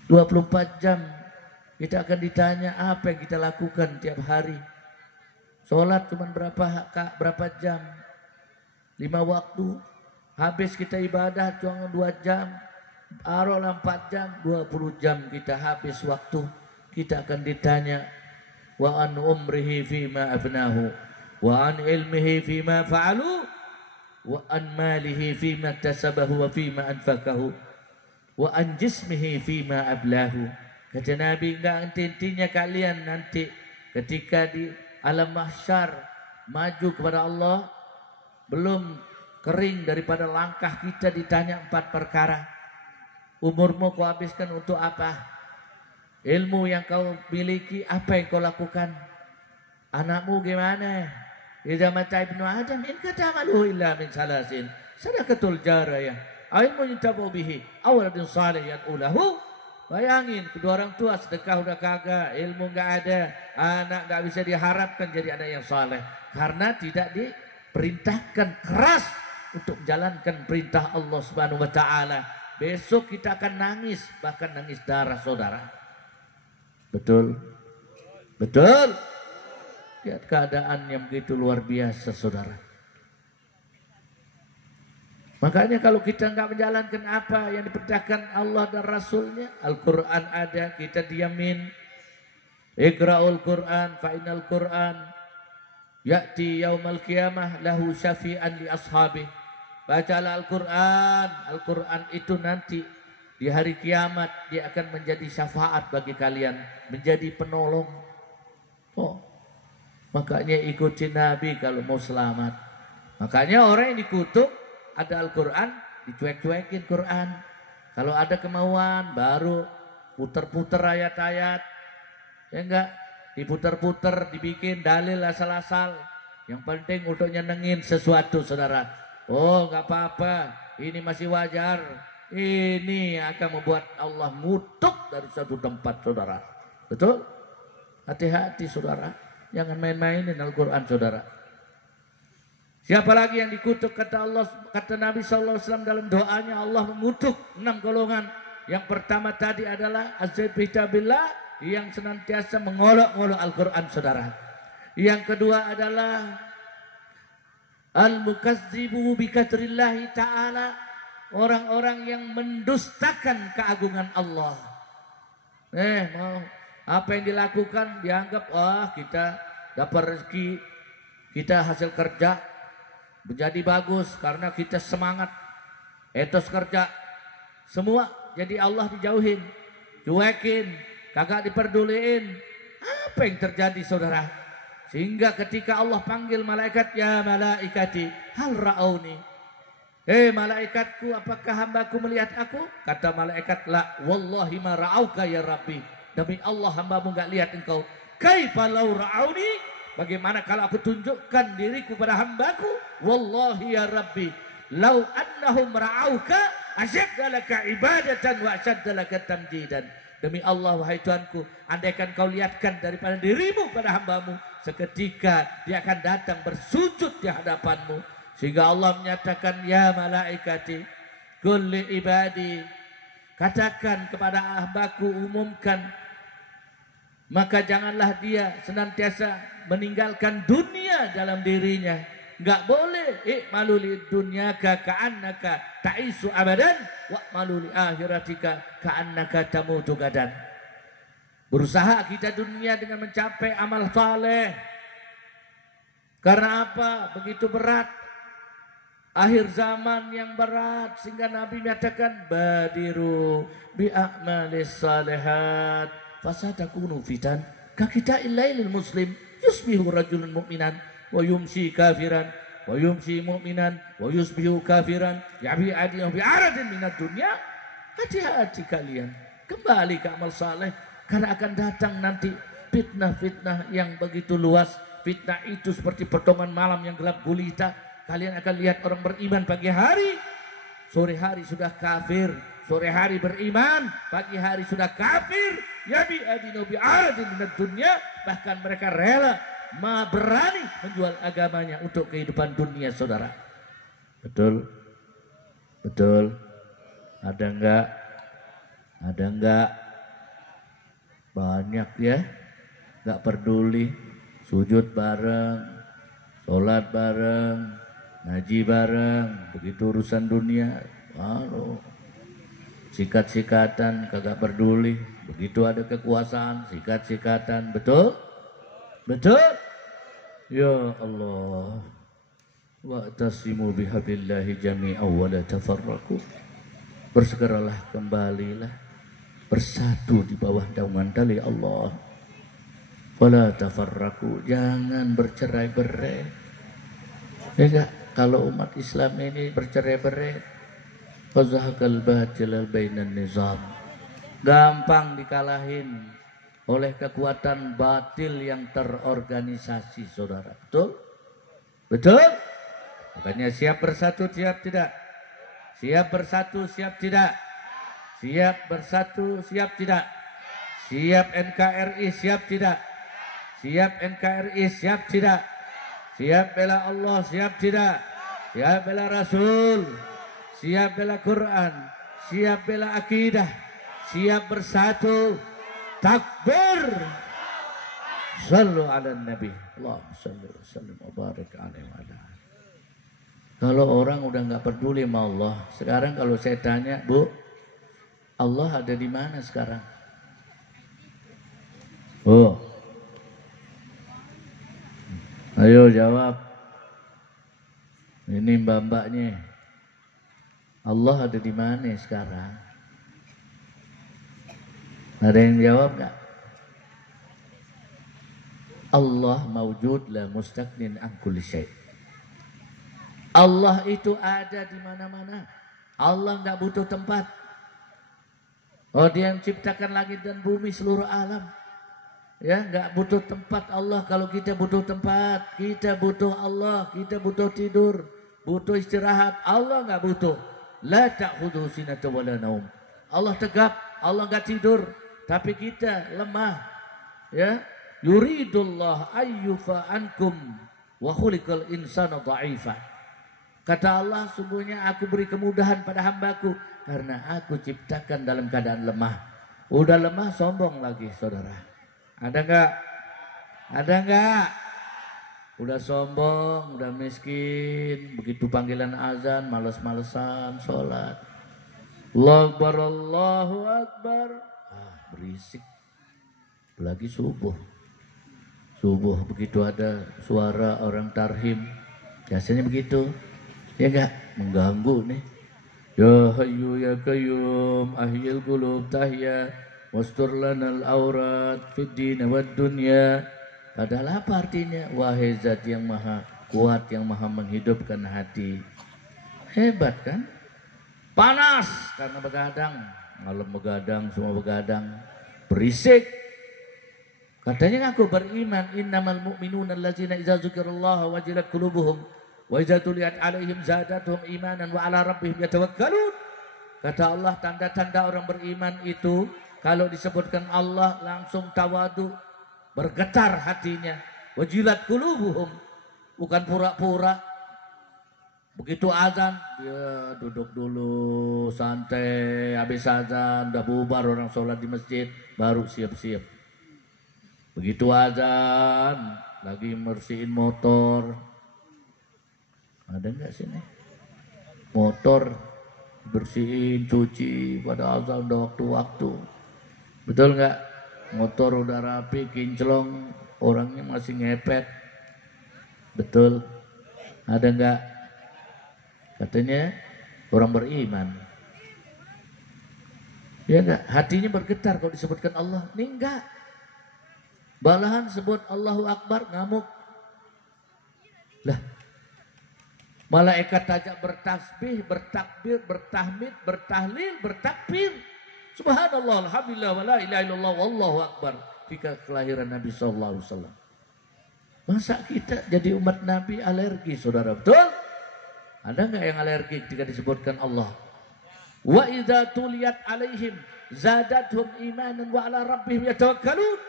24 jam kita akan ditanya apa yang kita lakukan tiap hari. Sholat cuma berapa jam? 5 waktu. Habis kita ibadah cuma 2 jam. Taruhlah 4 jam, 20 jam kita habis waktu. Kita akan ditanya, wa an umrihi fima abnahu, wa an ilmihi fima fa'alu, wa an malihi fima tasabahu wa fima anfakahu, wa an jismihi fima ablahu. Kata Nabi, enggak intinya kalian nanti ketika di alam mahsyar maju kepada Allah, belum kering daripada langkah kita ditanya 4 perkara. Umurmu kau habiskan untuk apa? Ilmu yang kau miliki, apa yang kau lakukan? Anakmu gimana? Idza mata ibnu Adam in katamalu illa min salasin, sadaqatul jariyah, ilmu yuntabu bihi, awladun salih yad'ulahu. Bayangin, kedua orang tua sedekah udah kagak, ilmu enggak ada, anak enggak bisa diharapkan jadi anak yang saleh karena tidak diperintahkan keras untuk menjalankan perintah Allah Subhanahu wa taala. Besok kita akan nangis, bahkan nangis darah saudara. Betul? Betul? Lihat keadaan yang begitu luar biasa saudara. Makanya kalau kita enggak menjalankan apa yang diperintahkan Allah dan Rasulnya, Al-Quran ada, kita diamin. Iqra'ul Quran fa innal Quran ya'ti yaumal qiyamah lahu syafi'an li ashabi. Bacalah Al-Quran. Al-Quran itu nanti di hari kiamat dia akan menjadi syafaat bagi kalian, menjadi penolong. Oh, makanya ikuti Nabi kalau mau selamat. Makanya orang yang dikutuk ada Al-Quran, dicuek-cuekin Quran. Kalau ada kemauan baru puter-puter ayat-ayat. Ya enggak, diputer-puter, dibikin dalil asal-asal. Yang penting untuk nyenengin sesuatu saudara. Oh enggak apa-apa, ini masih wajar. Ini akan membuat Allah ngutuk dari satu tempat saudara. Betul? Hati-hati saudara, jangan main-mainin Al-Quran saudara. Siapa lagi yang dikutuk? Kata Allah, kata Nabi SAW dalam doanya, Allah mengutuk 6 golongan. Yang pertama tadi adalah azabitabillah, yang senantiasa mengolok-olok Al-Quran saudara. Yang kedua adalah al-mukazzibu bikadrillahi ta'ala, orang-orang yang mendustakan keagungan Allah. Mau apa yang dilakukan dianggap kita dapat rezeki, kita hasil kerja menjadi bagus karena kita semangat, etos kerja, semua jadi Allah dijauhin, cuekin, kagak diperduliin. Apa yang terjadi saudara? Sehingga ketika Allah panggil malaikat, ya malaikati hal ra'auni, malaikatku, apakah hambaku melihat aku? Kata malaikat, la wallahi ma ra'auka ya Rabbi, demi Allah hambamu enggak lihat engkau. Kaifa law ra'auni, bagaimana kalau aku tunjukkan diriku pada hambaku? Wallahi ya Rabbi, law annahum ra'auka asyaddalaka ibadatan wa asyaddalaka tamjidan. Demi Allah wahai Tuhanku, andaikan kau lihatkan daripada dirimu pada hambamu, seketika dia akan datang bersujud di hadapanmu. Sehingga Allah menyatakan, ya malaikati kulli ibadi katakan kepada hambaku, umumkan, maka janganlah dia senantiasa meninggalkan dunia dalam dirinya. Enggak boleh. I'malu lid dunyaka ka'annaka ta'isu abadan wa malu li akhiratika ka'annaka tamutu gadan. Berusaha kita dunia dengan mencapai amal saleh. Karena apa? Begitu berat. Akhir zaman yang berat sehingga Nabi menyatakan badiru bi a'malis salihat fasatakunu fitan ka kita illailil muslim yusbihu rajulun mu'minan wa yumsi kafiran wa yumsi mu'minan wa yusbihu kafiran yabi adina bi aradin minad dunya. Hati-hati kalian, kembali ke amal saleh karena akan datang nanti fitnah-fitnah yang begitu luas. Fitnah itu seperti potongan malam yang gelap gulita. Kalian akan lihat orang beriman pagi hari, sore hari sudah kafir. Sore hari beriman, pagi hari sudah kafir. Yabi adina bi aradin minad dunya, bahkan mereka rela berani menjual agamanya untuk kehidupan dunia, saudara. Betul? Betul? Ada enggak? Ada enggak? Banyak ya, enggak peduli. Sujud bareng, sholat bareng, ngaji bareng. Begitu urusan dunia, sikat-sikatan kagak peduli. Begitu ada kekuasaan, sikat-sikatan. Betul? Betul? Ya Allah. Wa'tasimu bihablillahi jami'an wa la tafarraqu. Bersegeralah, kembalilah bersatu di bawah naungan tali Allah. Wala tafarraqu, jangan bercerai-berai. Ya enggak? Kalau umat Islam ini bercerai-berai, fazahaqal batil bainan nizam. Gampang dikalahin oleh kekuatan batil yang terorganisasi, saudara. Betul? Betul? Makanya siap bersatu, siap tidak? Siap bersatu, siap tidak? Siap bersatu, siap tidak? Siap NKRI, siap tidak? Siap NKRI, siap tidak? Siap bela Allah, siap tidak? Siap bela Rasul, siap bela Quran, siap bela akidah, siap bersatu. Takbir. Sallu ala nabi. Allahumma salli wa sallim wa barik alaihi wa ala. Kalau orang udah nggak peduli sama Allah, sekarang kalau saya tanya, Bu, Allah ada di mana sekarang? Oh, ayo jawab. Ini mbak-mbaknya. Allah ada di mana sekarang? Ada yang jawab nggak? Allah mawjud la mustaqnin an kulli syai'. Allah itu ada di mana-mana. Allah nggak butuh tempat. Oh, Dia yang ciptakan langit dan bumi seluruh alam. Ya, nggak butuh tempat Allah. Kalau kita butuh tempat, kita butuh Allah, kita butuh tidur, butuh istirahat. Allah nggak butuh. La ta'khudhuhu sinatun wa la naum. Allah tegap, Allah nggak tidur. Tapi kita lemah, ya. Yuridullah ayyufa ankum wa khuliqal insana dha'ifa. Kata Allah, sungguhnya aku beri kemudahan pada hambaku karena aku ciptakan dalam keadaan lemah. Udah lemah sombong lagi, saudara. Ada enggak? Ada enggak? Udah sombong, udah miskin, begitu panggilan azan males-malesan sholat. Allahu Akbar, Allahu Akbar. Berisik. Lagi subuh begitu ada suara orang tarhim, biasanya begitu, ya enggak? Mengganggu nih. Ya Hayyu ya Qayyum ahyil qulub tahya wastur lanal aurat fid din wad dunya. Padahal apa artinya? Wahai zat yang maha kuat, yang maha menghidupkan hati. Hebat kan? Panas karena begadang. Malam begadang, semua begadang, berisik. Katanya aku beriman, innamal mu'minuna allazina idza dzukirallaha wajilat qulubuhum wa idza tuliyat alaihim zadatuhum imanan wa ala rabbihim yatawakkalun. Kata Allah, tanda-tanda orang beriman itu kalau disebutkan Allah langsung tawadu, bergetar hatinya. Wajilat qulubuhum, bukan pura-pura. Begitu azan, dia duduk dulu, santai. Habis azan, udah bubar orang sholat di masjid, baru siap-siap. Begitu azan, lagi bersihin motor. Ada nggak sini? Motor bersihin, cuci, pada azan udah waktu-waktu. Betul nggak? Motor udah rapi, kinclong, orangnya masih ngepet. Betul? Ada nggak? Katanya orang beriman. Ya enggak? Hatinya bergetar kalau disebutkan Allah. Ini enggak. Balahan sebut Allahu Akbar ngamuk. Lah. Malaikat tajak bertasbih, bertakbir, bertahmid, bertahlil, bertakbir. Subhanallah, alhamdulillah, wa la ilaha illallah, wallahu akbar. Ketika kelahiran Nabi sallallahu alaihi wasallam. Masa kita jadi umat Nabi alergi, saudara? Betul? Ada nggak yang alergi ketika disebutkan Allah? Wa idza tuliyat alaihim zadatuhum imanan wa ala rabbihim yatawakkalun.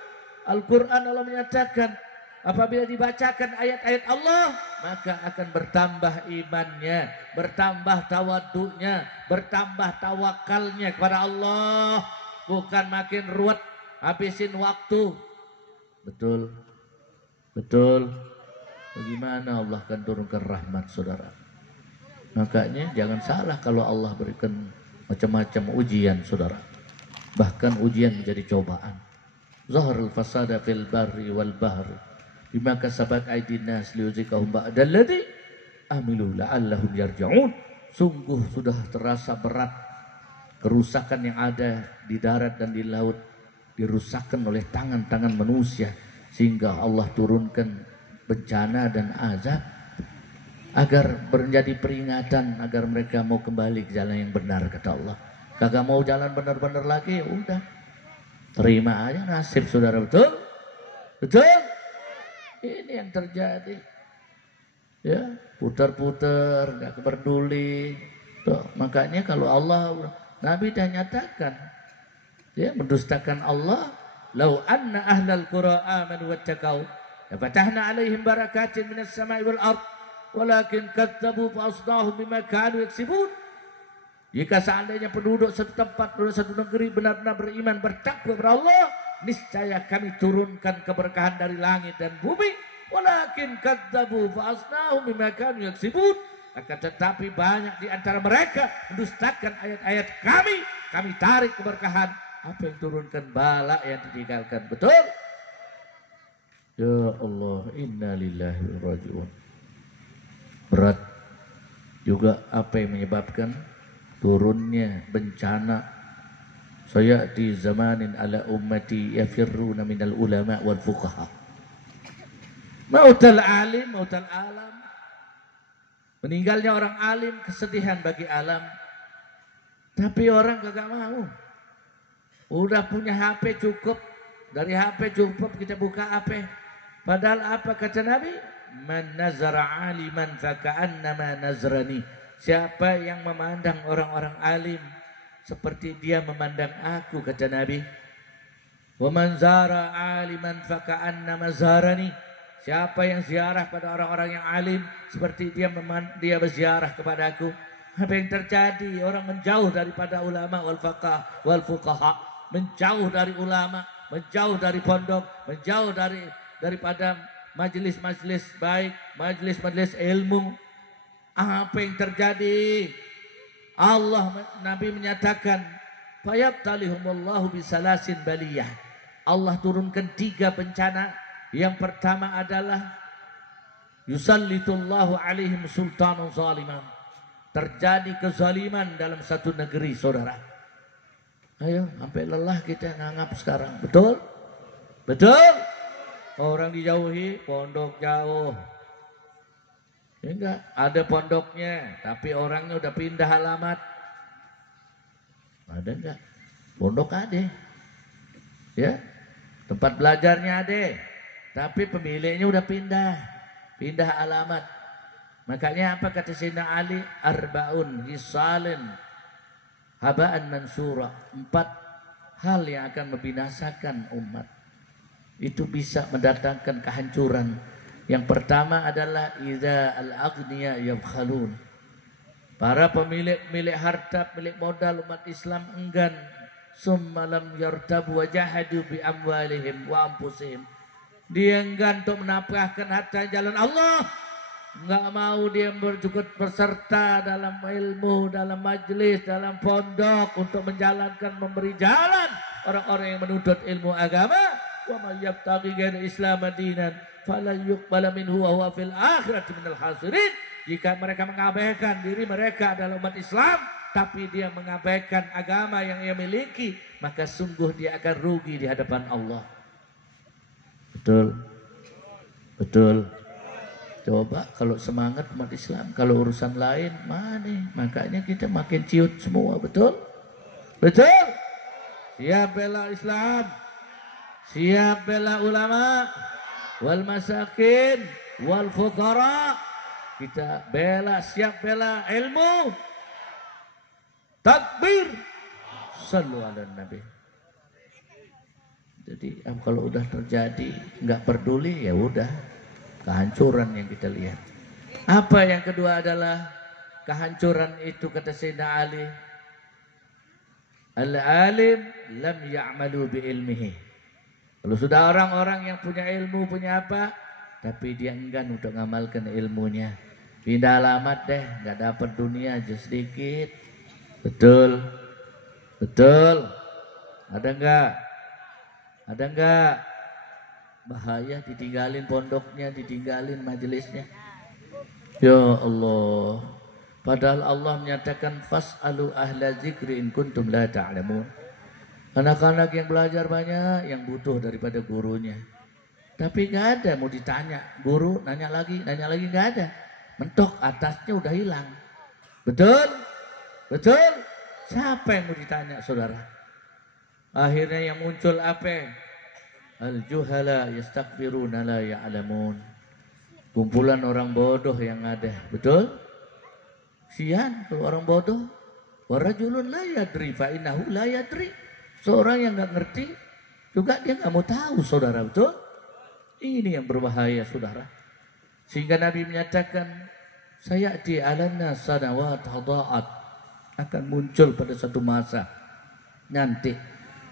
Al-Qur'an Allah menyatakan apabila dibacakan ayat-ayat Allah maka akan bertambah imannya, bertambah tawaduknya, bertambah tawakalnya kepada Allah, bukan makin ruwet habisin waktu. Betul? Betul? Bagaimana Allah akan turunkan rahmat, saudara? Makanya jangan salah kalau Allah berikan macam-macam ujian, saudara. Bahkan ujian menjadi cobaan. Zaharul fasada fil barri wal bahri bima kasabat aydin nas liyuzikahum ba'dal ladzi amilu la'allahum yarji'un. Sungguh sudah terasa berat kerusakan yang ada di darat dan di laut dirusakkan oleh tangan-tangan manusia sehingga Allah turunkan bencana dan azab agar menjadi peringatan agar mereka mau kembali ke jalan yang benar, kata Allah. Kagak mau jalan benar-benar lagi, udah terima aja nasib, saudara. Betul? Betul? Ini yang terjadi. Ya, putar-putar, nggak peduli. Tuh, makanya kalau Allah, Nabi dah nyatakan, ya, mendustakan Allah. Lau anna ahlal qura amanu wattaqau lafatahna alaihim barakatin minas sama'i wal ard walakin kadzabu fa asnahum bima kanu yaksibun. Jika seandainya penduduk satu tempat, penduduk satu negeri benar-benar beriman, bertakwa kepada Allah, niscaya kami turunkan keberkahan dari langit dan bumi. Walakin kadzabu fa asnahum bima kanu yaksibun. Akan tetapi banyak di antara mereka mendustakan ayat-ayat kami tarik keberkahan. Apa yang turunkan, bala yang ditinggalkan. Betul? Ya Allah, inna lillahi wa raji'un. Berat juga apa yang menyebabkan turunnya bencana. Saya di zamanin ala ummati yafirruna minal ulama wal fuqaha. Mautal alim, mautal alam. Meninggalnya orang alim kesedihan bagi alam. Tapi orang kagak mau. Udah punya HP cukup, dari HP cukup kita buka HP. Padahal apa kata Nabi? Man nazara aliman faka'annama nazrani. Siapa yang memandang orang-orang alim seperti dia memandang aku, kata Nabi. Wa man zara aliman faka'annama zarani. Siapa yang ziarah pada orang-orang yang alim seperti dia berziarah kepada aku. Apa yang terjadi? Orang menjauh daripada ulama wal faqah wal fuqaha, menjauh dari ulama, menjauh dari pondok, menjauh daripada majelis-majelis baik, majelis-majelis ilmu. Apa yang terjadi? Nabi menyatakan, fayabtalihumullahu bisalasin baliyah. Allah turunkan 3 bencana. Yang pertama adalah yusallitullahu alaihim sultanun zaliman. Terjadi kezaliman dalam satu negeri, saudara. Ayo, sampai lelah kita nganggap sekarang. Betul? Betul? Orang dijauhi, pondok jauh. Ya enggak, ada pondoknya, tapi orangnya udah pindah alamat. Ada enggak? Pondok ada. Ya, tempat belajarnya ada. Tapi pemiliknya udah pindah alamat. Makanya apa kata Sayyidina Ali? Arba'un hisalin haba'an mansura. 4 hal yang akan membinasakan umat. Itu bisa mendatangkan kehancuran. Yang pertama adalah idza al-aghniya yabkhalun. Para pemilik harta, milik modal umat Islam enggan. Summa lam yartabu wa jahadu bi amwalihim wa anfusihim. Dia enggan untuk menafkahkan harta jalan Allah. Enggak mau dia berserta dalam ilmu, dalam majlis, dalam pondok untuk menjalankan, memberi jalan orang-orang yang menuntut ilmu agama. Wa may yabtaghi ghayra Islam dinan falan yuqbala minhu wa huwa fil akhirati minal khasirin. Jika mereka mengabaikan diri mereka adalah umat Islam, tapi dia mengabaikan agama yang ia miliki, maka sungguh dia akan rugi di hadapan Allah. Betul? Betul? Coba kalau semangat umat Islam, kalau urusan lain, mana? Makanya kita makin ciut semua, betul? Betul? Siap bela Islam, siap bela ulama, wal masakin, wal fuqara. Kita bela, siap bela ilmu. Takbir. Sallu ala Nabi. Jadi kalau udah terjadi nggak peduli, ya udah kehancuran yang kita lihat. Apa yang kedua adalah kehancuran itu, kata Sayyidina Ali. Al-alim lam ya'malu bi ilmihi. Kalau sudah orang-orang yang punya ilmu, punya apa, tapi dia enggan untuk mengamalkan ilmunya. Pindah alamat deh, nggak dapat dunia aja sedikit. Betul, betul. Ada enggak? Ada enggak? Bahaya ditinggalin pondoknya, ditinggalin majelisnya. Ya Allah. Padahal Allah menyatakan fas'alu ahla zikri in kuntum la ta'lamun. Anak-anak yang belajar banyak yang butuh daripada gurunya. Tapi enggak ada mau ditanya. Guru nanya lagi enggak ada. Mentok atasnya udah hilang. Betul? Betul? Siapa yang mau ditanya, saudara? Akhirnya yang muncul apa? Al-juhala yastakbiruna la ya'lamun. Kumpulan orang bodoh yang ada. Betul? Sian kalau orang bodoh. Warajulun la yadri fa innahu la yadri. Seorang yang enggak ngerti juga dia enggak mau tahu, saudara. Betul? Ini yang berbahaya, saudara. Sehingga Nabi menyatakan, sayati alanna sanawat hada'at, akan muncul pada satu masa nanti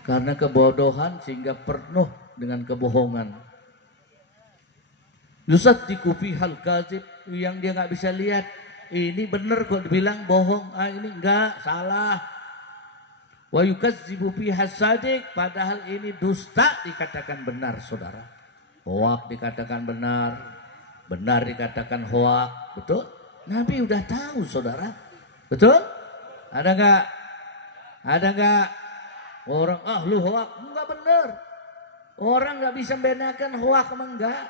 karena kebodohan sehingga penuh dengan kebohongan. Yusaddiqu fihal kadzib, yang dia enggak bisa lihat, ini benar kok dibilang bohong, ini enggak, salah. Wa yukazzibu fihas sadiq, padahal ini dusta dikatakan benar, saudara. Hoak dikatakan benar, benar dikatakan hoak, betul? Nabi udah tahu, saudara. Betul? Ada enggak? Ada enggak? Orang lu hoak, enggak benar. Orang enggak bisa membedakan hoak sama enggak.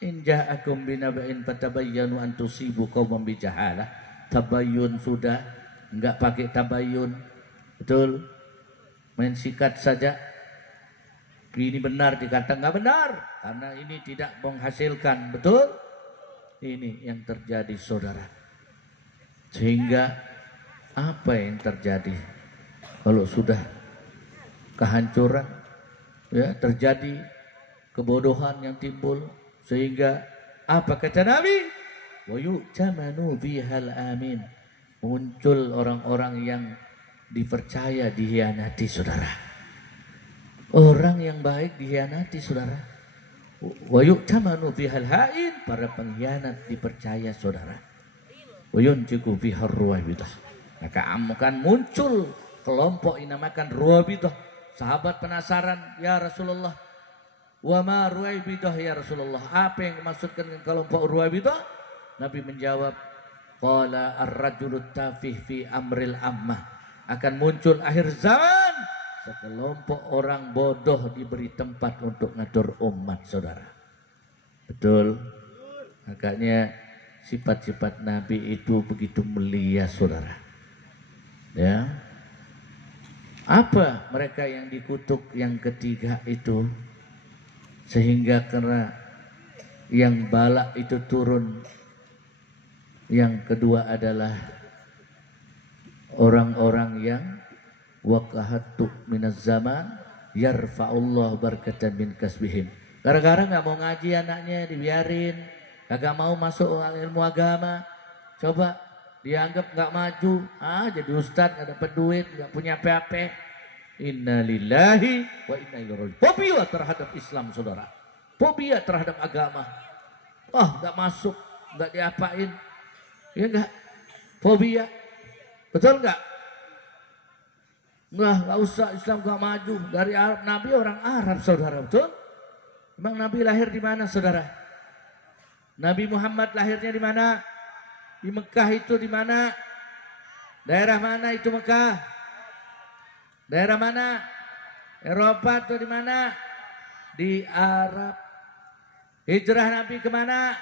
In ja'akum binaba'in fatabayyanu an tusibu qauman bijahalah. Tabayyun sudah, enggak pakai tabayyun. Betul? Main sikat saja. Ini benar dikata enggak benar karena ini tidak menghasilkan. Betul? Ini yang terjadi, saudara. Sehingga apa yang terjadi kalau sudah kehancuran, ya, terjadi kebodohan yang timbul, sehingga apa kata Nabi? Wa yu'tamanu bihal amin. Muncul orang-orang yang dipercaya dihianati, saudara. Orang yang baik dihianati, saudara. Wa yu'tamanu bihal hain, para pengkhianat dipercaya, saudara. Wa yunjiku bihar ruwabidah. Maka akan muncul kelompok yang dinamakan ruwabidah. Sahabat penasaran, ya Rasulullah, wa ma ruwabidah ya Rasulullah, apa yang dimaksudkan dengan kelompok ruwabidah? Nabi menjawab, qala ar-rajulut tafih fi amril ammah. Akan muncul akhir zaman sekelompok orang bodoh diberi tempat untuk ngatur umat, saudara. Betul? Makanya sifat-sifat Nabi itu begitu mulia, saudara. Ya. Apa mereka yang dikutuk yang ketiga itu? Sehingga karena yang balak itu turun. Yang kedua adalah orang-orang yang waqahattu minaz zaman yarfa'ullah barakatan min kasbihim. Gara-gara nggak mau ngaji anaknya, dibiarin, kagak mau masuk ilmu agama. Coba dianggap nggak maju, jadi ustadz nggak dapat duit, nggak punya apa-apa. Inna lillahi wa inna ilaihi raji'un. Fobia terhadap Islam, saudara. Fobia terhadap agama. Nggak masuk, nggak diapain, ya nggak? Fobia, betul nggak? Nggak usah, Islam nggak maju. Dari Arab, Nabi orang Arab, saudara, betul? Emang Nabi lahir di mana, saudara? Nabi Muhammad lahirnya di mana? Di Mekah itu di mana? Daerah mana itu Mekah? Daerah mana? Eropa atau di mana? Di Arab. Hijrah Nabi kemana?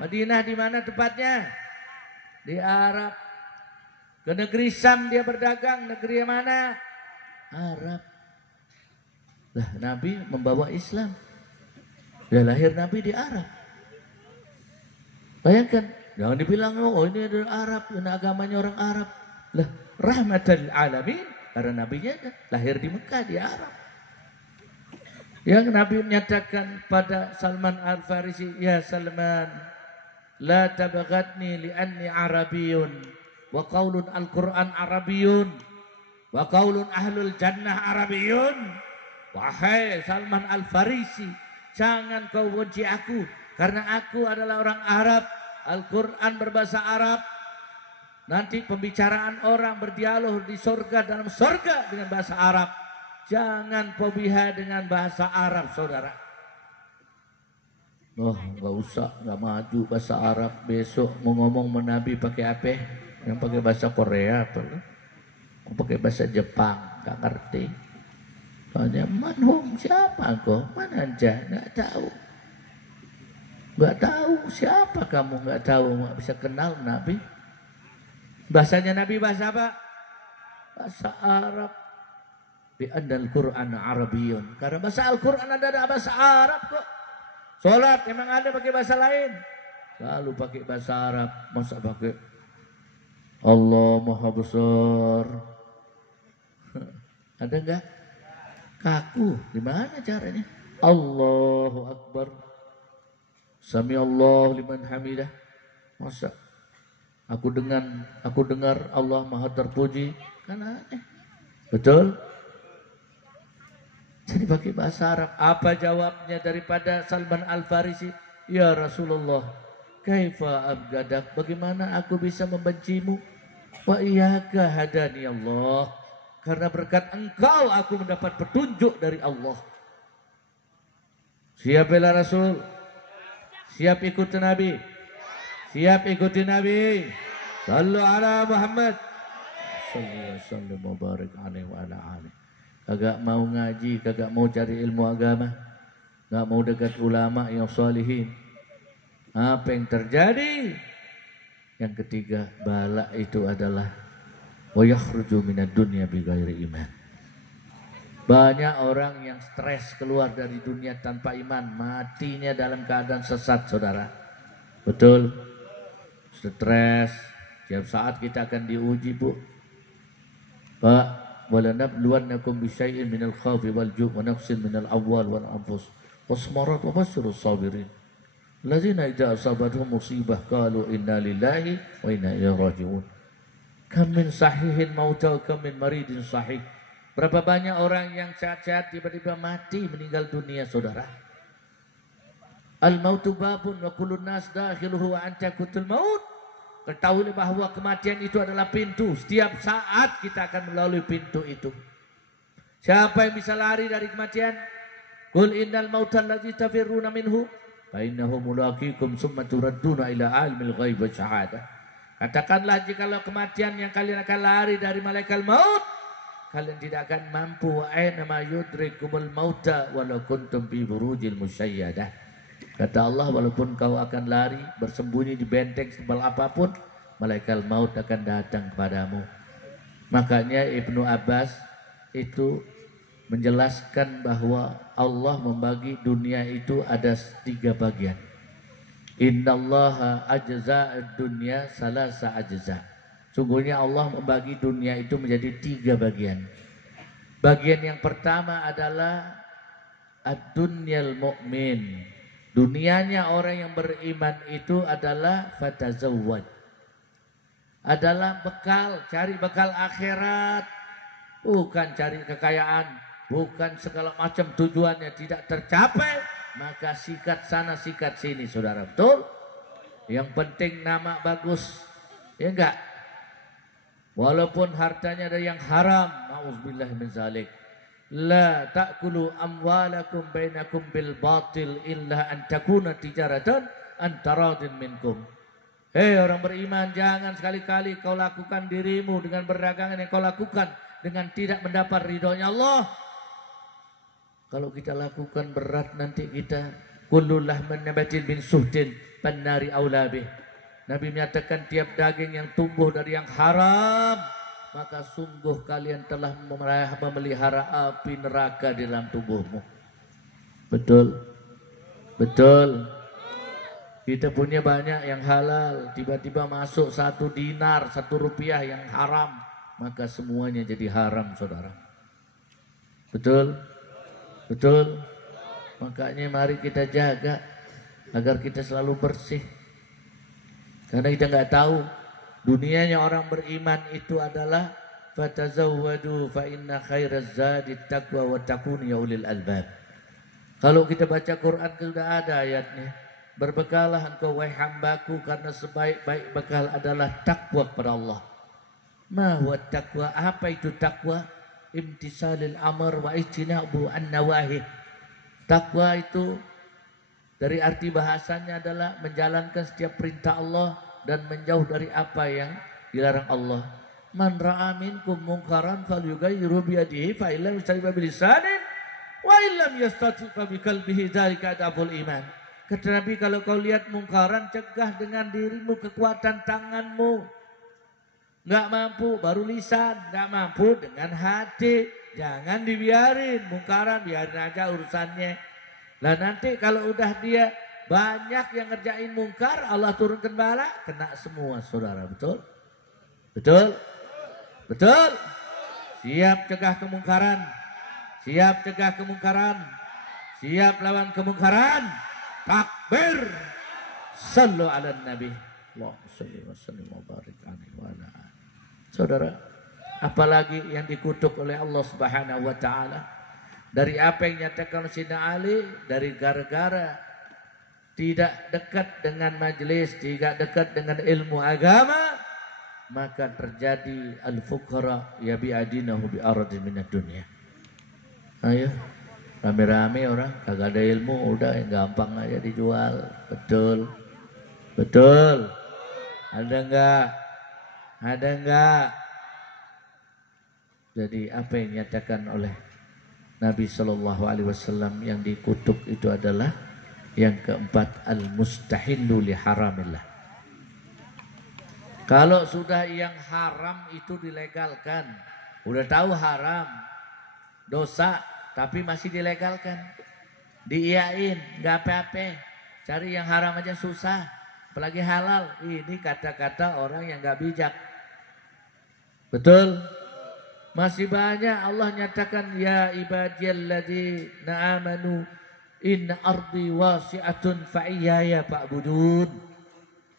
Madinah di mana tepatnya? Di Arab. Ke negeri Syam dia berdagang. Negeri yang mana? Arab. Lah, Nabi membawa Islam. Dia lahir Nabi di Arab. Bayangkan, jangan dibilang ini adalah Arab, ini agamanya orang Arab. Lah, rahmatan lil alamin, karena nabinya lahir di Mekah di Arab. Yang Nabi menyatakan pada Salman Al-Farisi, ya Salman, la tabaghatni li'anni Arabiyun, wa qaulun Al-Quran Arabiyun, wa qaulun ahlul jannah Arabiyun. Wahai Salman Al-Farisi, jangan kau benci aku, karena aku adalah orang Arab. Al-Quran berbahasa Arab. Nanti pembicaraan orang berdialog di surga, dalam surga dengan bahasa Arab. Jangan fobia dengan bahasa Arab, saudara. Nggak usah, nggak maju bahasa Arab. Besok mau ngomong menabi pakai apa? Yang pakai bahasa Korea apa? Mau pakai bahasa Jepang, nggak ngerti. Tanya, manhum siapa kau? Mana aja, nggak tahu. Nggak tahu siapa kamu, nggak tahu, nggak bisa kenal Nabi. Bahasanya Nabi bahasa apa? Bahasa Arab. Bi annal Qur'an Arabiyyun. Karena bahasa Al-Quran ada bahasa Arab kok. Salat memang ada pakai bahasa lain. Lalu pakai bahasa Arab, masa pakai Allah Maha Besar. Ada enggak? Kaku. Gimana caranya? Allahu Akbar. Sami Allah liman hamidah. Masa aku dengar Allah Maha terpuji, kan aneh. Betul? Jadi pakai bahasa Arab. Apa jawabnya daripada Salman Al-Farisi? Ya Rasulullah, kaifa abgadak? Bagaimana aku bisa membencimu? Wa iyyaka hadani Allah. Karena berkat engkau aku mendapat petunjuk dari Allah. Siap bela Rasul? Siap ikuti Nabi? Siap ikuti Nabi? Sallu ala Muhammad. Sallallahu mubarak alaihi wa ala alihi. Kagak mau ngaji, kagak mau cari ilmu agama, gak mau dekat ulama yang salihin. Apa yang terjadi? Yang ketiga, bala itu adalah wa yakhruju minad dunya bighairi iman. Banyak orang yang stres keluar dari dunia tanpa iman, matinya dalam keadaan sesat, saudara. Betul? Stres, tiap saat kita akan diuji, Bu. Pak, walanabluwannakum bisyai'in minal khawfi wal ju' wa naqsin minal amwal wal anfus wasmarat wa basyirus sabirin alladzina idza asabatuhum musibah qalu inna lillahi wa inna ilaihi raji'un. Kam min sahihin mauta kam min maridin sahih. Berapa banyak orang yang sehat-sehat tiba-tiba mati, meninggal dunia, saudara. Al mautu babun wa kullun nas dakhiluhu wa anta kutul maut. Ketahuilah bahwa kematian itu adalah pintu. Setiap saat kita akan melalui pintu itu. Siapa yang bisa lari dari kematian? Qul innal mautal ladzi tafirruna minhu fa innahu mulaqikum tsumma turadduna ila alimil ghaib wa syahadah. Katakanlah, jikalau kematian yang kalian akan lari dari malaikat maut, kalian tidak akan mampu. Aina ma yudrikumul mauta walau kuntum fi burujil musyayyadah. Kata Allah, walaupun kau akan lari bersembunyi di benteng sebal apapun, malaikat maut akan datang kepadamu. Makanya Ibnu Abbas itu menjelaskan bahwa Allah membagi dunia itu ada 3 bagian. Innallaha ajza'ad dunya salasa ajza'. Sungguhnya Allah membagi dunia itu menjadi 3 bagian. Bagian yang pertama adalah ad-dunyal mu'min. Dunianya orang yang beriman itu adalah fatazawwaj. adalah bekal, cari bekal akhirat, bukan cari kekayaan, bukan segala macam tujuannya tidak tercapai, maka sikat sana sikat sini, saudara, betul? Yang penting nama bagus, ya enggak? Walaupun hartanya ada yang haram, na'udzubillah min zalik. La ta'kulu amwalakum bainakum bil batil illa an takuna tijaratan an taradin minkum. Hei orang beriman, jangan sekali-kali kau lakukan dirimu dengan perdagangan yang kau lakukan dengan tidak mendapat ridhonya Allah. Kalau kita lakukan berat nanti kita kullu lahmin nabatin bin suhdin pannari aulabih. Nabi menyatakan tiap daging yang tumbuh dari yang haram, maka sungguh kalian telah memelihara api neraka di dalam tubuhmu. Betul? Betul? Kita punya banyak yang halal, tiba-tiba masuk 1 dinar, 1 rupiah yang haram, maka semuanya jadi haram, saudara. Betul? Betul? Makanya mari kita jaga agar kita selalu bersih. Karena kita nggak tahu dunianya orang beriman itu adalah fatazawwadu fa inna khairaz zadi taqwa wa takun ya ulil albab. Kalau kita baca Quran sudah ada ayatnya. Berbekallah engkau wahai hambaku karena sebaik-baik bekal adalah takwa kepada Allah. Ma huwa taqwa? Apa itu takwa? Imtisalil amr wa ijtinabu an-nawahi. Takwa itu dari arti bahasanya adalah menjalankan setiap perintah Allah dan menjauh dari apa yang dilarang Allah. Man ra'a minkum munkaran falyughayyiru bi yadihi fa illam yastati' bi lisanin wa illam yastati' bi qalbihi dzalika adabul iman. Kata Nabi, kalau kau lihat mungkaran, cegah dengan dirimu, kekuatan tanganmu. Nggak mampu, baru lisan. Nggak mampu, dengan hati. Jangan dibiarin mungkaran, biarin aja urusannya. Lah nanti kalau udah dia banyak yang ngerjain mungkar, Allah turunkan bala, kena semua, saudara. Betul? Betul? Betul? Siap cegah kemungkaran. Siap cegah kemungkaran. Siap lawan kemungkaran. Takbir. Sallu ala nabi. Allahumma shalli wa sallim wa barik alaihi wa ala alihi. Saudara, apalagi yang dikutuk oleh Allah Subhanahu wa taala dari apa yang nyatakan Sayyidina Ali, dari gara-gara tidak dekat dengan majelis, tidak dekat dengan ilmu agama, maka terjadi al-fuqara yabi'adinahu bi'aradin minad dunya. Ayo rame-rame orang kagak ada ilmu, udah gampang aja dijual. Betul? Betul? Ada enggak? Ada enggak? Jadi apa yang dinyatakan oleh Nabi Shallallahu Alaihi Wasallam yang dikutuk itu adalah yang keempat, al-mustahillu li haramillah. Kalau sudah yang haram itu dilegalkan, udah tahu haram, dosa, tapi masih dilegalkan, diiyain, nggak apa-apa. Cari yang haram aja susah, apalagi halal. Ini kata-kata orang yang nggak bijak. Betul? Masih banyak Allah nyatakan, ya ibadiyalladzina amanu inna ardi wasi'atun fa'iyaya fa'budun.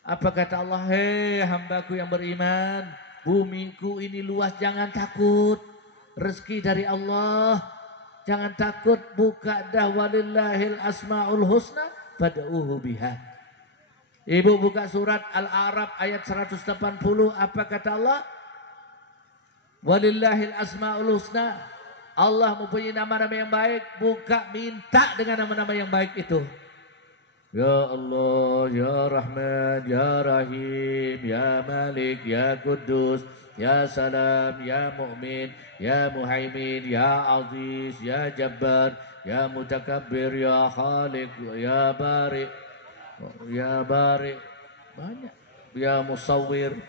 Apa kata Allah? Hei hambaku yang beriman, bumiku ini luas, jangan takut. Rezeki dari Allah, jangan takut. Buka dah, walillahil asma'ul husna fad'uhu biha. Ibu buka surat Al-A'raf ayat 180. Apa kata Allah? Walillahil asma'ul husna. Allah mempunyai nama-nama yang baik. Buka, minta dengan nama-nama yang baik itu. Ya Allah, Ya Rahman, Ya Rahim, Ya Malik, Ya Kudus, Ya Salam, Ya Mu'min, Ya Muhaimin, Ya Aziz, Ya Jabbar, Ya Mutakabbir, Ya Khaliq, Ya Bari, Ya Bari, banyak. Ya Musawwir,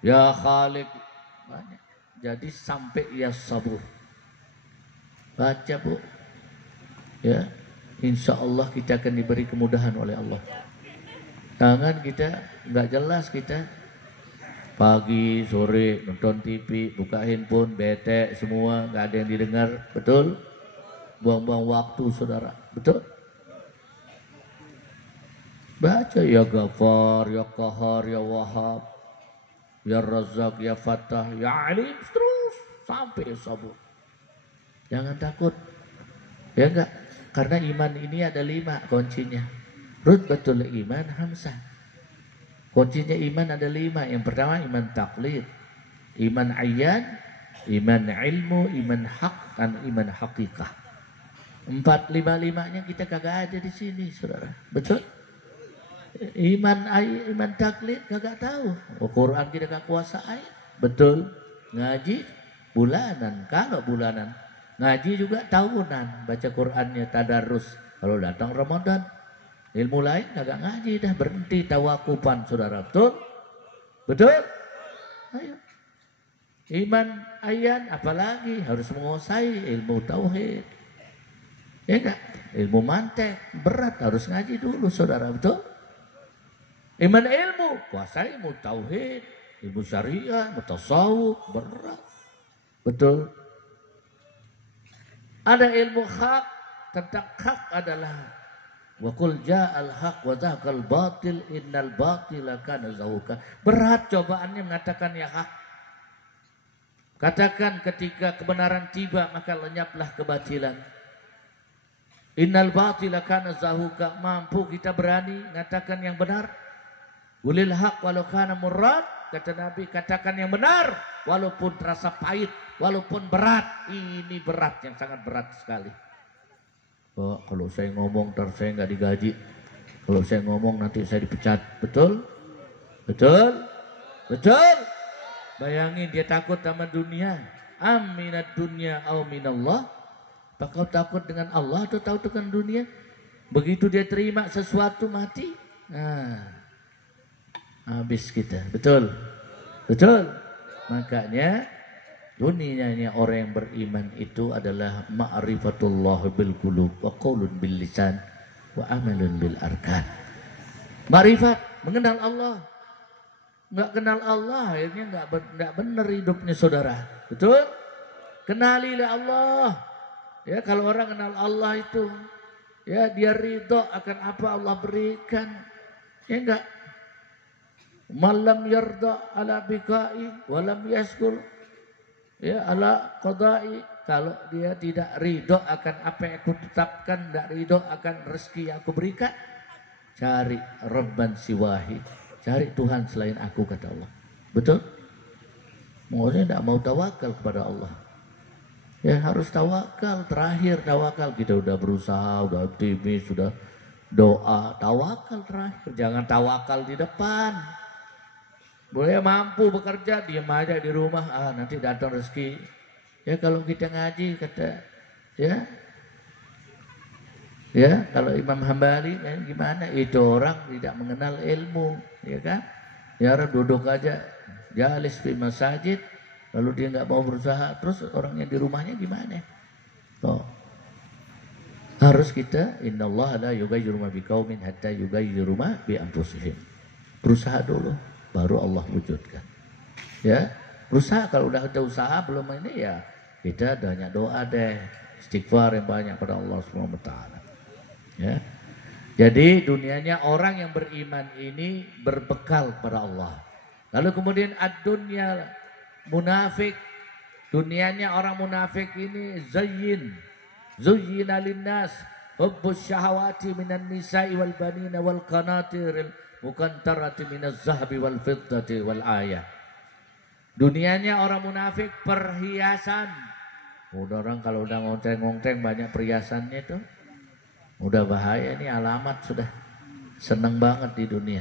Ya Khaliq, banyak. Jadi sampai Ya Sabur. Baca bu, ya, insya Allah kita akan diberi kemudahan oleh Allah. Jangan kita nggak jelas, kita pagi sore nonton TV, buka handphone, bete semua, nggak ada yang didengar, betul? Buang-buang waktu, saudara, betul? Baca Ya Ghafar, Ya Qahar, Ya Wahhab, Ya Razzaq, Ya Fattah, Ya Alim, terus sampai sabur. Jangan takut. Ya enggak? Karena iman ini ada 5 kuncinya. Rutbatul iman hamsah. Kuncinya iman ada 5. Yang pertama iman taklid, iman ayyan, iman ilmu, iman hak, dan iman hakikah. 4-5-5-nya kita kagak ada di sini, saudara. Betul? Iman taklid kagak tahu. Quran kita kagak kuasai. Betul. Ngaji bulanan. Kalau bulanan. Ngaji juga tahunan. Baca Qurannya tadarus. Kalau datang Ramadan. Ilmu lain kagak ngaji dah. Berhenti tawakupan, saudara. Betul? Betul? Ayo. Iman ayat apalagi harus menguasai ilmu tauhid. Ya enggak? Ilmu mantek berat, harus ngaji dulu, saudara. Betul? Iman ilmu, kuasai ilmu tauhid, ilmu syariah, mutasawuf, berat. Betul? Ada ilmu hak, tentang hak adalah wa qul ja'al haq wa zahaqal batil innal batila kana zahuqa. Berat cobaannya mengatakan ya hak. Katakan ketika kebenaran tiba maka lenyaplah kebatilan. Innal batila kana zahuqa. Mampu kita berani mengatakan yang benar? Ulil haq walau kana murrad, kata Nabi, katakan yang benar walaupun terasa pahit, walaupun berat. Ini berat, yang sangat berat sekali. Oh, kalau saya ngomong ntar saya nggak digaji. Kalau saya ngomong nanti saya dipecat. Betul? Betul? Betul? Bayangin dia takut sama dunia. Aminat dunia au minallah. Apa kau takut dengan Allah atau takut dengan dunia? Begitu dia terima sesuatu mati. Nah, habis kita. Betul? Betul? Makanya dunianya orang yang beriman itu adalah ma'rifatullah bil qulub wa qaulun bil lisan wa amalun bil arkan. Ma'rifat, mengenal Allah. Enggak kenal Allah akhirnya enggak benar hidupnya, saudara. Betul? Kenalilah Allah. Ya, kalau orang kenal Allah itu ya dia ridho akan apa Allah berikan. Ya enggak? Malam yarda ala bikai walam yaskur ya ala qadai. Kalau dia tidak ridho akan apa yang aku tetapkan, tidak ridho akan rezeki yang aku berikan, cari Rabban siwahi, cari Tuhan selain aku, kata Allah. Betul? Maksudnya tidak mau tawakal kepada Allah. Ya harus tawakal, terakhir tawakal. Kita udah berusaha, udah optimis, sudah doa, tawakal terakhir. Jangan tawakal di depan. Boleh mampu bekerja, diam aja di rumah, nanti datang rezeki. Ya kalau kita ngaji kata ya kalau Imam Hambali gimana, itu orang tidak mengenal ilmu, ya kan? Ya orang duduk aja jalis di masjid, lalu dia nggak mau berusaha, terus orangnya di rumahnya gimana? Oh, harus kita innallaha la yughayyiru ma biqaumin hatta yughayyiru ma bi anfusihim. Berusaha dulu, baru Allah wujudkan. Ya, berusaha. Kalau udah ada usaha belum ini ya kita banyak doa deh, istighfar yang banyak pada Allah Subhanahu wa taala. Ya. Jadi dunianya orang yang beriman ini berbekal pada Allah. Lalu kemudian ad-dunya munafik. Dunianya orang munafik ini zuyyina linnas hubbus syahawati minan nisa'i wal banina wal qanatiril muqantarati minaz zahabi wal fiddati wal ayah. Dunianya orang munafik perhiasan. Udah orang kalau udah ngonteng-ngonteng banyak perhiasannya tuh, udah bahaya, ini alamat sudah seneng banget di dunia.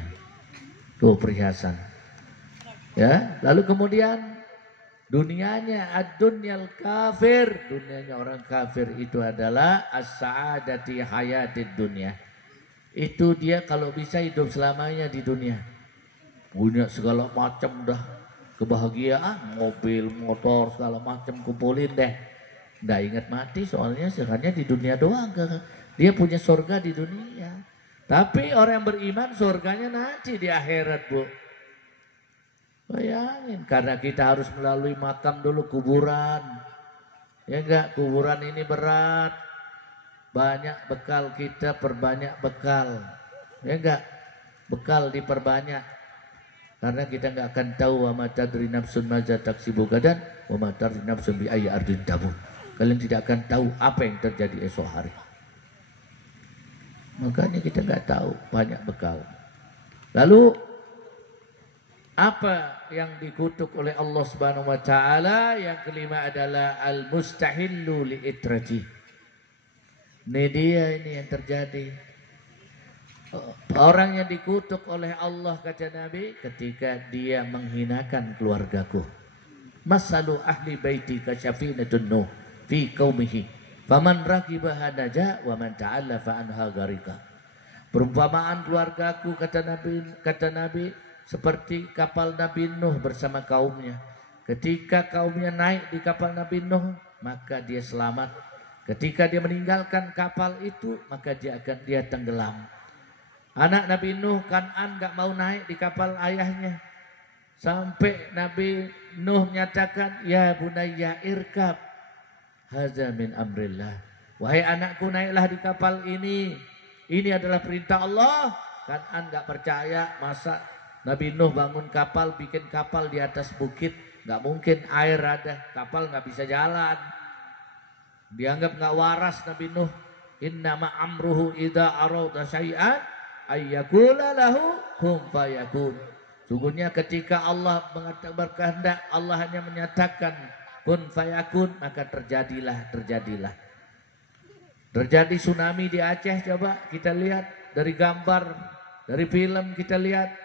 Tuh perhiasan. Ya, lalu kemudian dunianya ad-dunyal kafir. Dunianya orang kafir itu adalah as-sa'adati hayatid dunya. Itu dia kalau bisa hidup selamanya di dunia. Punya segala macam dah kebahagiaan, mobil, motor, segala macam kumpulin deh. Nggak ingat mati soalnya sebenarnya di dunia doang. Dia punya surga di dunia. Tapi orang yang beriman surganya nanti di akhirat, Bu. Bayangin, karena kita harus melalui makam dulu, kuburan. Ya enggak, kuburan ini berat. Banyak bekal kita, perbanyak bekal. Ya enggak, bekal diperbanyak. Karena kita nggak akan tahu wa ma tadri nafsun madza taksibu gadan wa ma tadri nafsun bi ayyi ardin tamut. Kalian tidak akan tahu apa yang terjadi esok hari. Makanya kita nggak tahu, banyak bekal. Lalu apa yang dikutuk oleh Allah Subhanahu wa taala? Yang kelima adalah al-mustahillu li'itrati. Ini dia ini yang terjadi. Orang yang dikutuk oleh Allah kata Nabi ketika dia menghinakan keluargaku. Masalu ahli baiti kasyafinatun nuh fi qaumihi faman raqibaha naja wa man ta'allafa anha gharika. Perumpamaan keluargaku kata Nabi seperti kapal Nabi Nuh bersama kaumnya. Ketika kaumnya naik di kapal Nabi Nuh, maka dia selamat. Ketika dia meninggalkan kapal itu, maka dia tenggelam. Anak Nabi Nuh Kan'an gak mau naik di kapal ayahnya. Sampai Nabi Nuh menyatakan, ya bunayya irkab, hadza min amrillah. Wahai anakku, naiklah di kapal ini. Ini adalah perintah Allah. Kan'an gak percaya, masa Nabi Nuh bangun kapal, bikin kapal di atas bukit. Gak mungkin, air ada, kapal gak bisa jalan. Dianggap gak waras Nabi Nuh. Innama amruhu idza arada syai'an ayyakula lahu kun fayakun. Sungguhnya ketika Allah berkehendak, Allah hanya menyatakan kun fayakun, maka terjadilah. Terjadi tsunami di Aceh, coba kita lihat dari gambar, dari film kita lihat.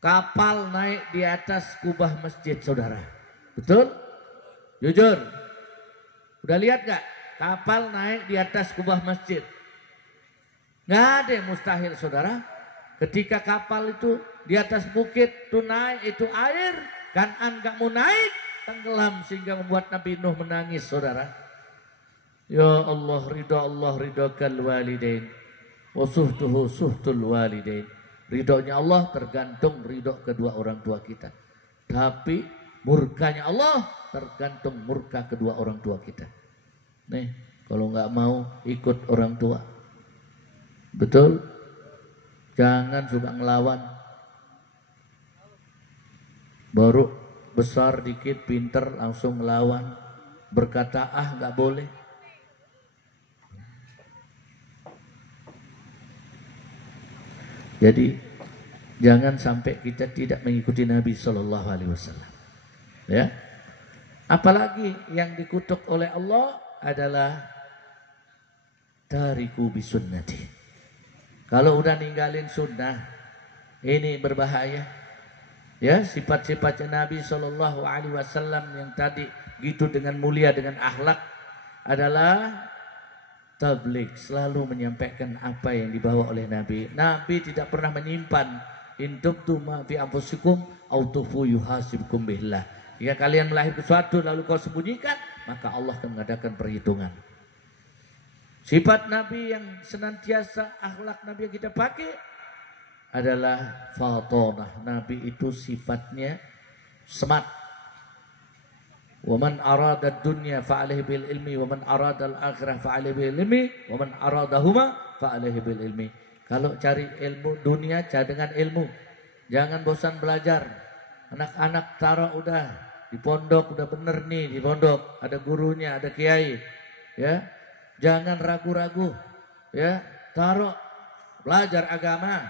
Kapal naik di atas kubah masjid, saudara. Betul? Jujur. Udah lihat gak? Kapal naik di atas kubah masjid. Nggak ada yang mustahil, saudara. Ketika kapal itu di atas bukit itu naik, itu air, Kan'an nggak mau naik, tenggelam sehingga membuat Nabi Nuh menangis, saudara. Ya Allah ridhakal walidain wa suhtuhu suhtul walidain. Ridhonya Allah tergantung ridho kedua orang tua kita. Tapi murkanya Allah tergantung murka kedua orang tua kita. Nih, kalau nggak mau ikut orang tua. Betul? Jangan suka ngelawan. Baru besar dikit, pinter, langsung ngelawan. Berkata nggak boleh. Jadi jangan sampai kita tidak mengikuti Nabi Shallallahu Alaihi Wasallam. Ya, apalagi yang dikutuk oleh Allah adalah tariku bisunnati. Kalau udah ninggalin sunnah, ini berbahaya. Ya, sifat-sifatnya Nabi Shallallahu Alaihi Wasallam yang tadi gitu dengan mulia dengan akhlak adalah tabligh, selalu menyampaikan apa yang dibawa oleh Nabi. Nabi tidak pernah menyimpan in tubtu ma fi anfusikum aw tufu yuhasibkum billah. Jika kalian melahirkan sesuatu lalu kau sembunyikan, maka Allah akan mengadakan perhitungan. Sifat Nabi yang senantiasa akhlak Nabi yang kita pakai adalah fatonah. Nabi itu sifatnya smart. Wa man arada dunya fa alaihi bil ilmi wa man arada al akhirah fa alaihi bil ilmi wa man aradahuma fa alaihi bil ilmi. Kalau cari ilmu dunia, cari dengan ilmu. Jangan bosan belajar. Anak-anak taruh udah di pondok, udah bener nih di pondok, ada gurunya, ada kiai. Ya. Jangan ragu-ragu. Ya, taruh belajar agama.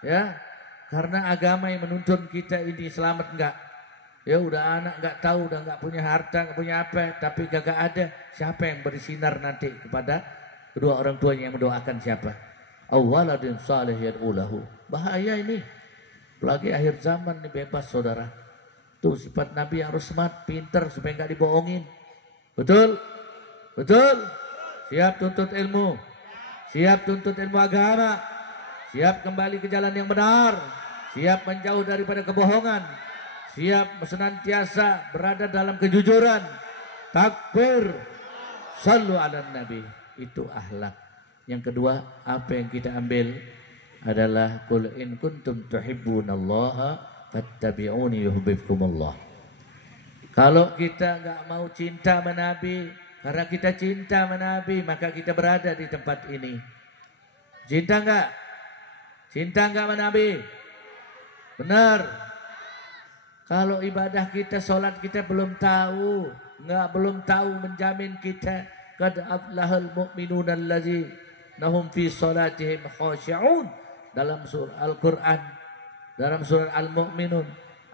Ya. Karena agama yang menuntun kita ini selamat enggak? Ya udah anak nggak tahu, udah nggak punya harta, nggak punya apa, tapi kagak ada. Siapa yang bersinar nanti kepada kedua orang tuanya yang mendoakan siapa? Awaladin salih yad'ulahu. Bahaya ini. Apalagi akhir zaman ini bebas, saudara. Tuh sifat Nabi harus smart, pinter supaya nggak dibohongin. Betul? Betul? Siap tuntut ilmu. Siap tuntut ilmu agama. Siap kembali ke jalan yang benar. Siap menjauh daripada kebohongan. Siap senantiasa berada dalam kejujuran. Takbir. Sallu ala Nabi. Itu akhlak. Yang kedua, apa yang kita ambil adalah qul in kuntum tuhibbunallaha fattabi'uni yuhibbukumullah. Kalau kita enggak mau cinta sama Nabi, karena kita cinta sama Nabi, maka kita berada di tempat ini. Cinta enggak? Cinta enggak sama Nabi? Benar. Kalau ibadah kita, sholat kita belum tahu, belum tahu menjamin kita qad aflahal mu'minuna allazina hum fi sholatihim khashi'un dalam surah Al-Qur'an, dalam surah Al-Mu'minun.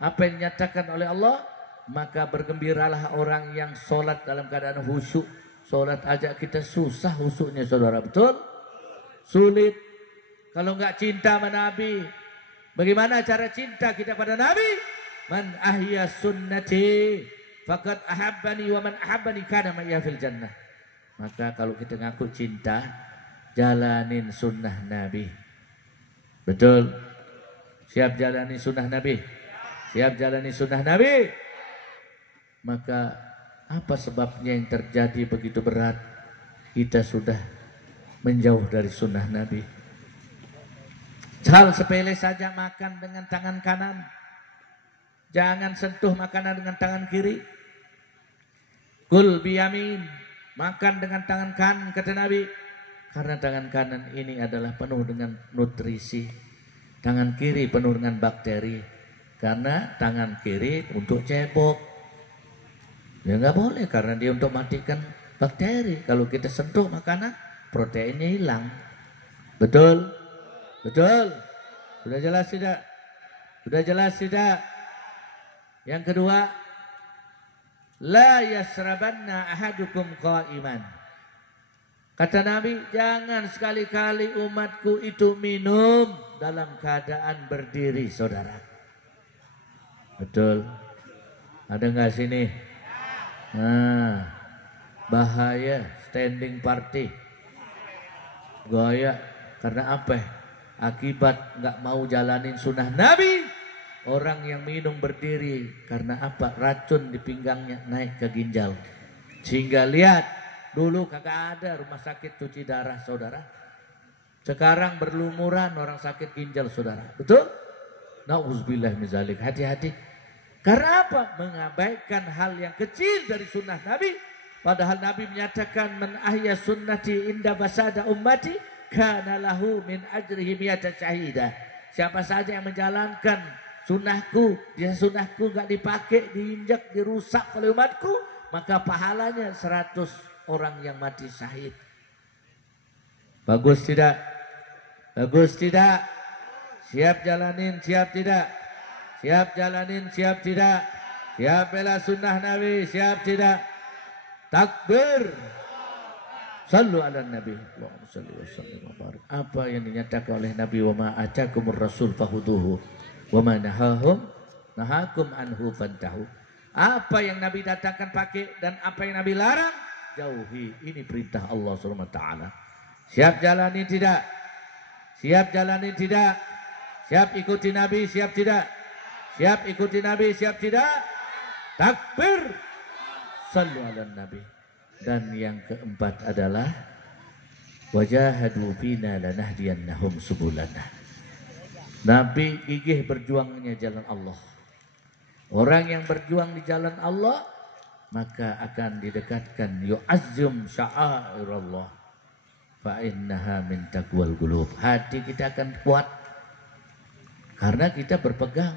Apa yang dinyatakan oleh Allah? Maka bergembiralah orang yang sholat dalam keadaan khusyuk. Sholat aja kita susah khusyuknya, saudara, betul? Sulit. Kalau enggak cinta sama Nabi, bagaimana cara cinta kita pada Nabi? Man ahya sunnati faqad ahabbani wa man ahabbani kana ma'ya fil jannah. Maka kalau kita ngaku cinta, jalanin sunnah Nabi. Betul? Siap jalani sunnah Nabi? Siap jalani sunnah Nabi? Maka apa sebabnya yang terjadi begitu berat? Kita sudah menjauh dari sunnah Nabi. Hal sepele saja, makan dengan tangan kanan. Jangan sentuh makanan dengan tangan kiri. Kul biyamin, makan dengan tangan kanan, kata Nabi. Karena tangan kanan ini adalah penuh dengan nutrisi. Tangan kiri penuh dengan bakteri. Karena tangan kiri untuk cebok. Ya nggak boleh, karena dia untuk matikan bakteri. Kalau kita sentuh makanan, proteinnya hilang. Betul? Betul? Sudah jelas tidak? Sudah jelas tidak? Yang kedua, la yasrabanna ahadukum qa'iman. Kata Nabi, jangan sekali-kali umatku itu minum dalam keadaan berdiri, saudara. Betul? Ada nggak sini? Nah, bahaya standing party. Gaya, karena apa? Akibat nggak mau jalanin sunnah Nabi. Orang yang minum berdiri karena apa? Racun di pinggangnya naik ke ginjal. Sehingga lihat, dulu kagak ada rumah sakit cuci darah, saudara. Sekarang berlumuran orang sakit ginjal, saudara. Betul? Nauzubillah min zalik. Hati-hati. Karena apa? Mengabaikan hal yang kecil dari sunnah Nabi. Padahal Nabi menyatakan, man ahya sunnati inda basada ummati kana lahu min ajrihi miyata syahidah. Siapa saja yang menjalankan sunnahku, dia sunnahku gak dipakai, diinjak, dirusak oleh umatku, maka pahalanya 100 orang yang mati syahid. Bagus tidak? Bagus tidak? Siap jalanin, siap tidak? Siap jalanin, siap tidak? Siap bela sunnah Nabi, siap tidak? Takbir. Sallu ala Nabi. Allahumma salli wa sallim wa barik. Apa yang dinyatakan oleh Nabi, wa ma atakumur rasul fahuduhu wa ma nahakum anhu fantahu. Apa yang Nabi datangkan pakai dan apa yang Nabi larang jauhi. Ini perintah Allah Subhanahu wa taala. Siap jalani tidak? Siap jalani tidak? Siap ikuti Nabi, siap tidak? Siap ikuti Nabi, siap tidak? Takbir. Sallu ala Nabi. Dan yang keempat adalah wajahadu fina lanahdiyannahum subulana. Nabi gigih berjuangnya jalan Allah. Orang yang berjuang di jalan Allah maka akan didekatkan yu'azzum sya'airallah fa innaha min taqwal qulub. Hati kita akan kuat karena kita berpegang,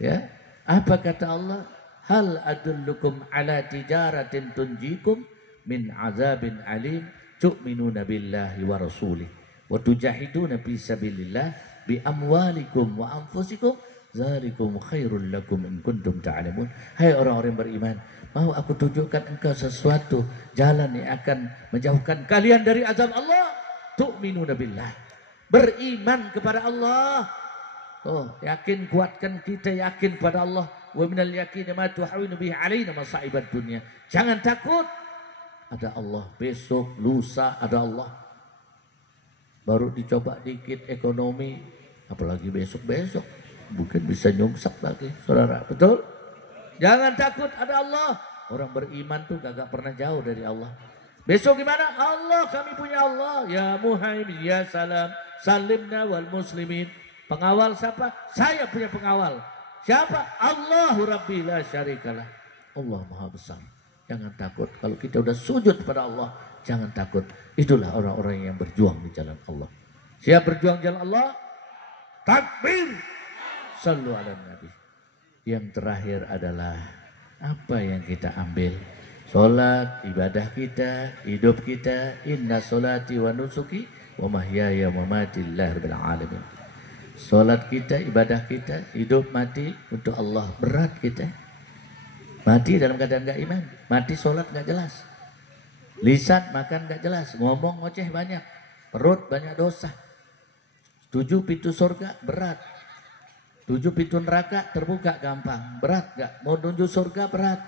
ya. Apa kata Allah? Hal adullukum ala tijaratin tunjikum min azabin alim tu'minuna billahi wa rasulih wa tujahiduna fi sabilillah bi amwalikum wa anfusikum zalikum khairul lakum in kuntum ta'lamun. Hai orang-orang yang beriman, mau aku tunjukkan engkau sesuatu jalan yang akan menjauhkan kalian dari azab Allah? Tu'minuna billah, beriman kepada Allah. Oh, yakin, kuatkan kita yakin pada Allah. Wa minal yaqini ma tuhawinu bihi alaina masaibat dunya. Jangan takut, ada Allah. Besok, lusa ada Allah. Baru dicoba dikit ekonomi, apalagi besok-besok mungkin bisa nyungsep lagi, saudara. Betul? Jangan takut, ada Allah. Orang beriman tuh gak pernah jauh dari Allah. Besok gimana? Allah, kami punya Allah. Ya Muhaimin, ya Salam, salimna wal muslimin. Pengawal siapa? Saya punya pengawal. Siapa? Allahu Rabbi la syarikalah. Allah Maha Besar. Jangan takut. Kalau kita udah sujud pada Allah, jangan takut. Itulah orang-orang yang berjuang di jalan Allah. Siap berjuang jalan Allah? Takbir. Sallu ala Nabi. Yang terakhir adalah apa yang kita ambil? Salat, ibadah kita, hidup kita. Inna salati wa nusuki wa mahyaya wa mamati lillahi rabbil alamin. Salat kita, ibadah kita, hidup mati untuk Allah. Berat kita. Mati dalam keadaan enggak iman. Mati salat enggak jelas. Lisan makan enggak jelas. Ngomong ngoceh banyak. Perut banyak dosa. 7 pintu surga berat. 7 pintu neraka terbuka gampang. Berat enggak? Mau menuju surga berat.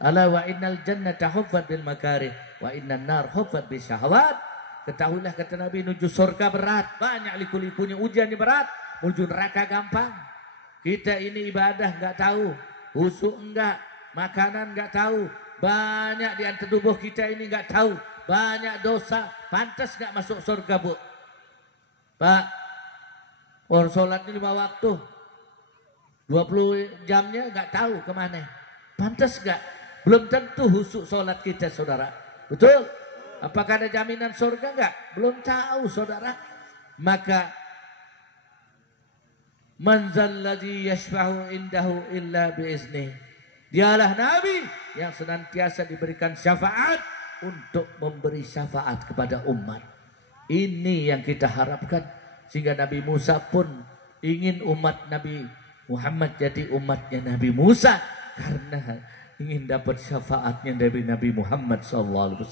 Ala wa innal jannata huffat bil makarih wa innan nar huffat bis syahwat. Ketahuilah kata Nabi, menuju surga berat. Banyak liku-likunya, ujiannya berat. Menuju neraka gampang. Kita ini ibadah enggak tahu. Husuk enggak. Makanan enggak tahu. Banyak di antara tubuh kita ini enggak tahu. Banyak dosa. Pantas enggak masuk surga, Bu? Pak, orang sholat ini 5 waktu. 20 jamnya enggak tahu kemana. Pantas enggak? Belum tentu husuk sholat kita, saudara. Betul? Apakah ada jaminan surga enggak? Belum tahu, saudara. Maka man zalladzi yashfa'u indahu illa biizni. Dialah Nabi yang senantiasa diberikan syafaat untuk memberi syafaat kepada umat. Ini yang kita harapkan. Sehingga Nabi Musa pun ingin umat Nabi Muhammad jadi umatnya Nabi Musa. Karena ingin dapat syafaatnya dari Nabi Muhammad SAW.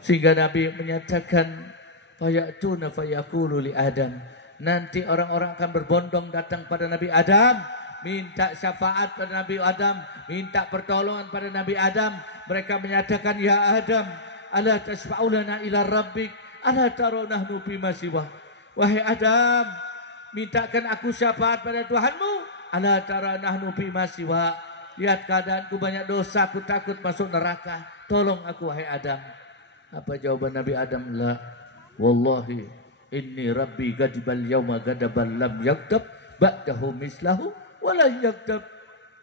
Sehingga Nabi menyatakan, fayatuna fayaqulu li Adam. Nanti orang-orang akan berbondong datang pada Nabi Adam. Minta syafaat pada Nabi Adam. Minta pertolongan pada Nabi Adam. Mereka menyatakan, ya Adam, ala tasfa'ulana ila rabbik. Ala taronahnu bima siwah. Wahai Adam, mintakan aku syafaat pada Tuhanmu. Ala taronahnu bima siwah. Lihat keadaanku banyak dosa. Aku takut masuk neraka. Tolong aku, wahai Adam. Apa jawaban Nabi Adam? La. Wallahi. Inni rabbi gadibal yawma gadaban lam yaktab. Ba'dahu mislahu. Wala yaktab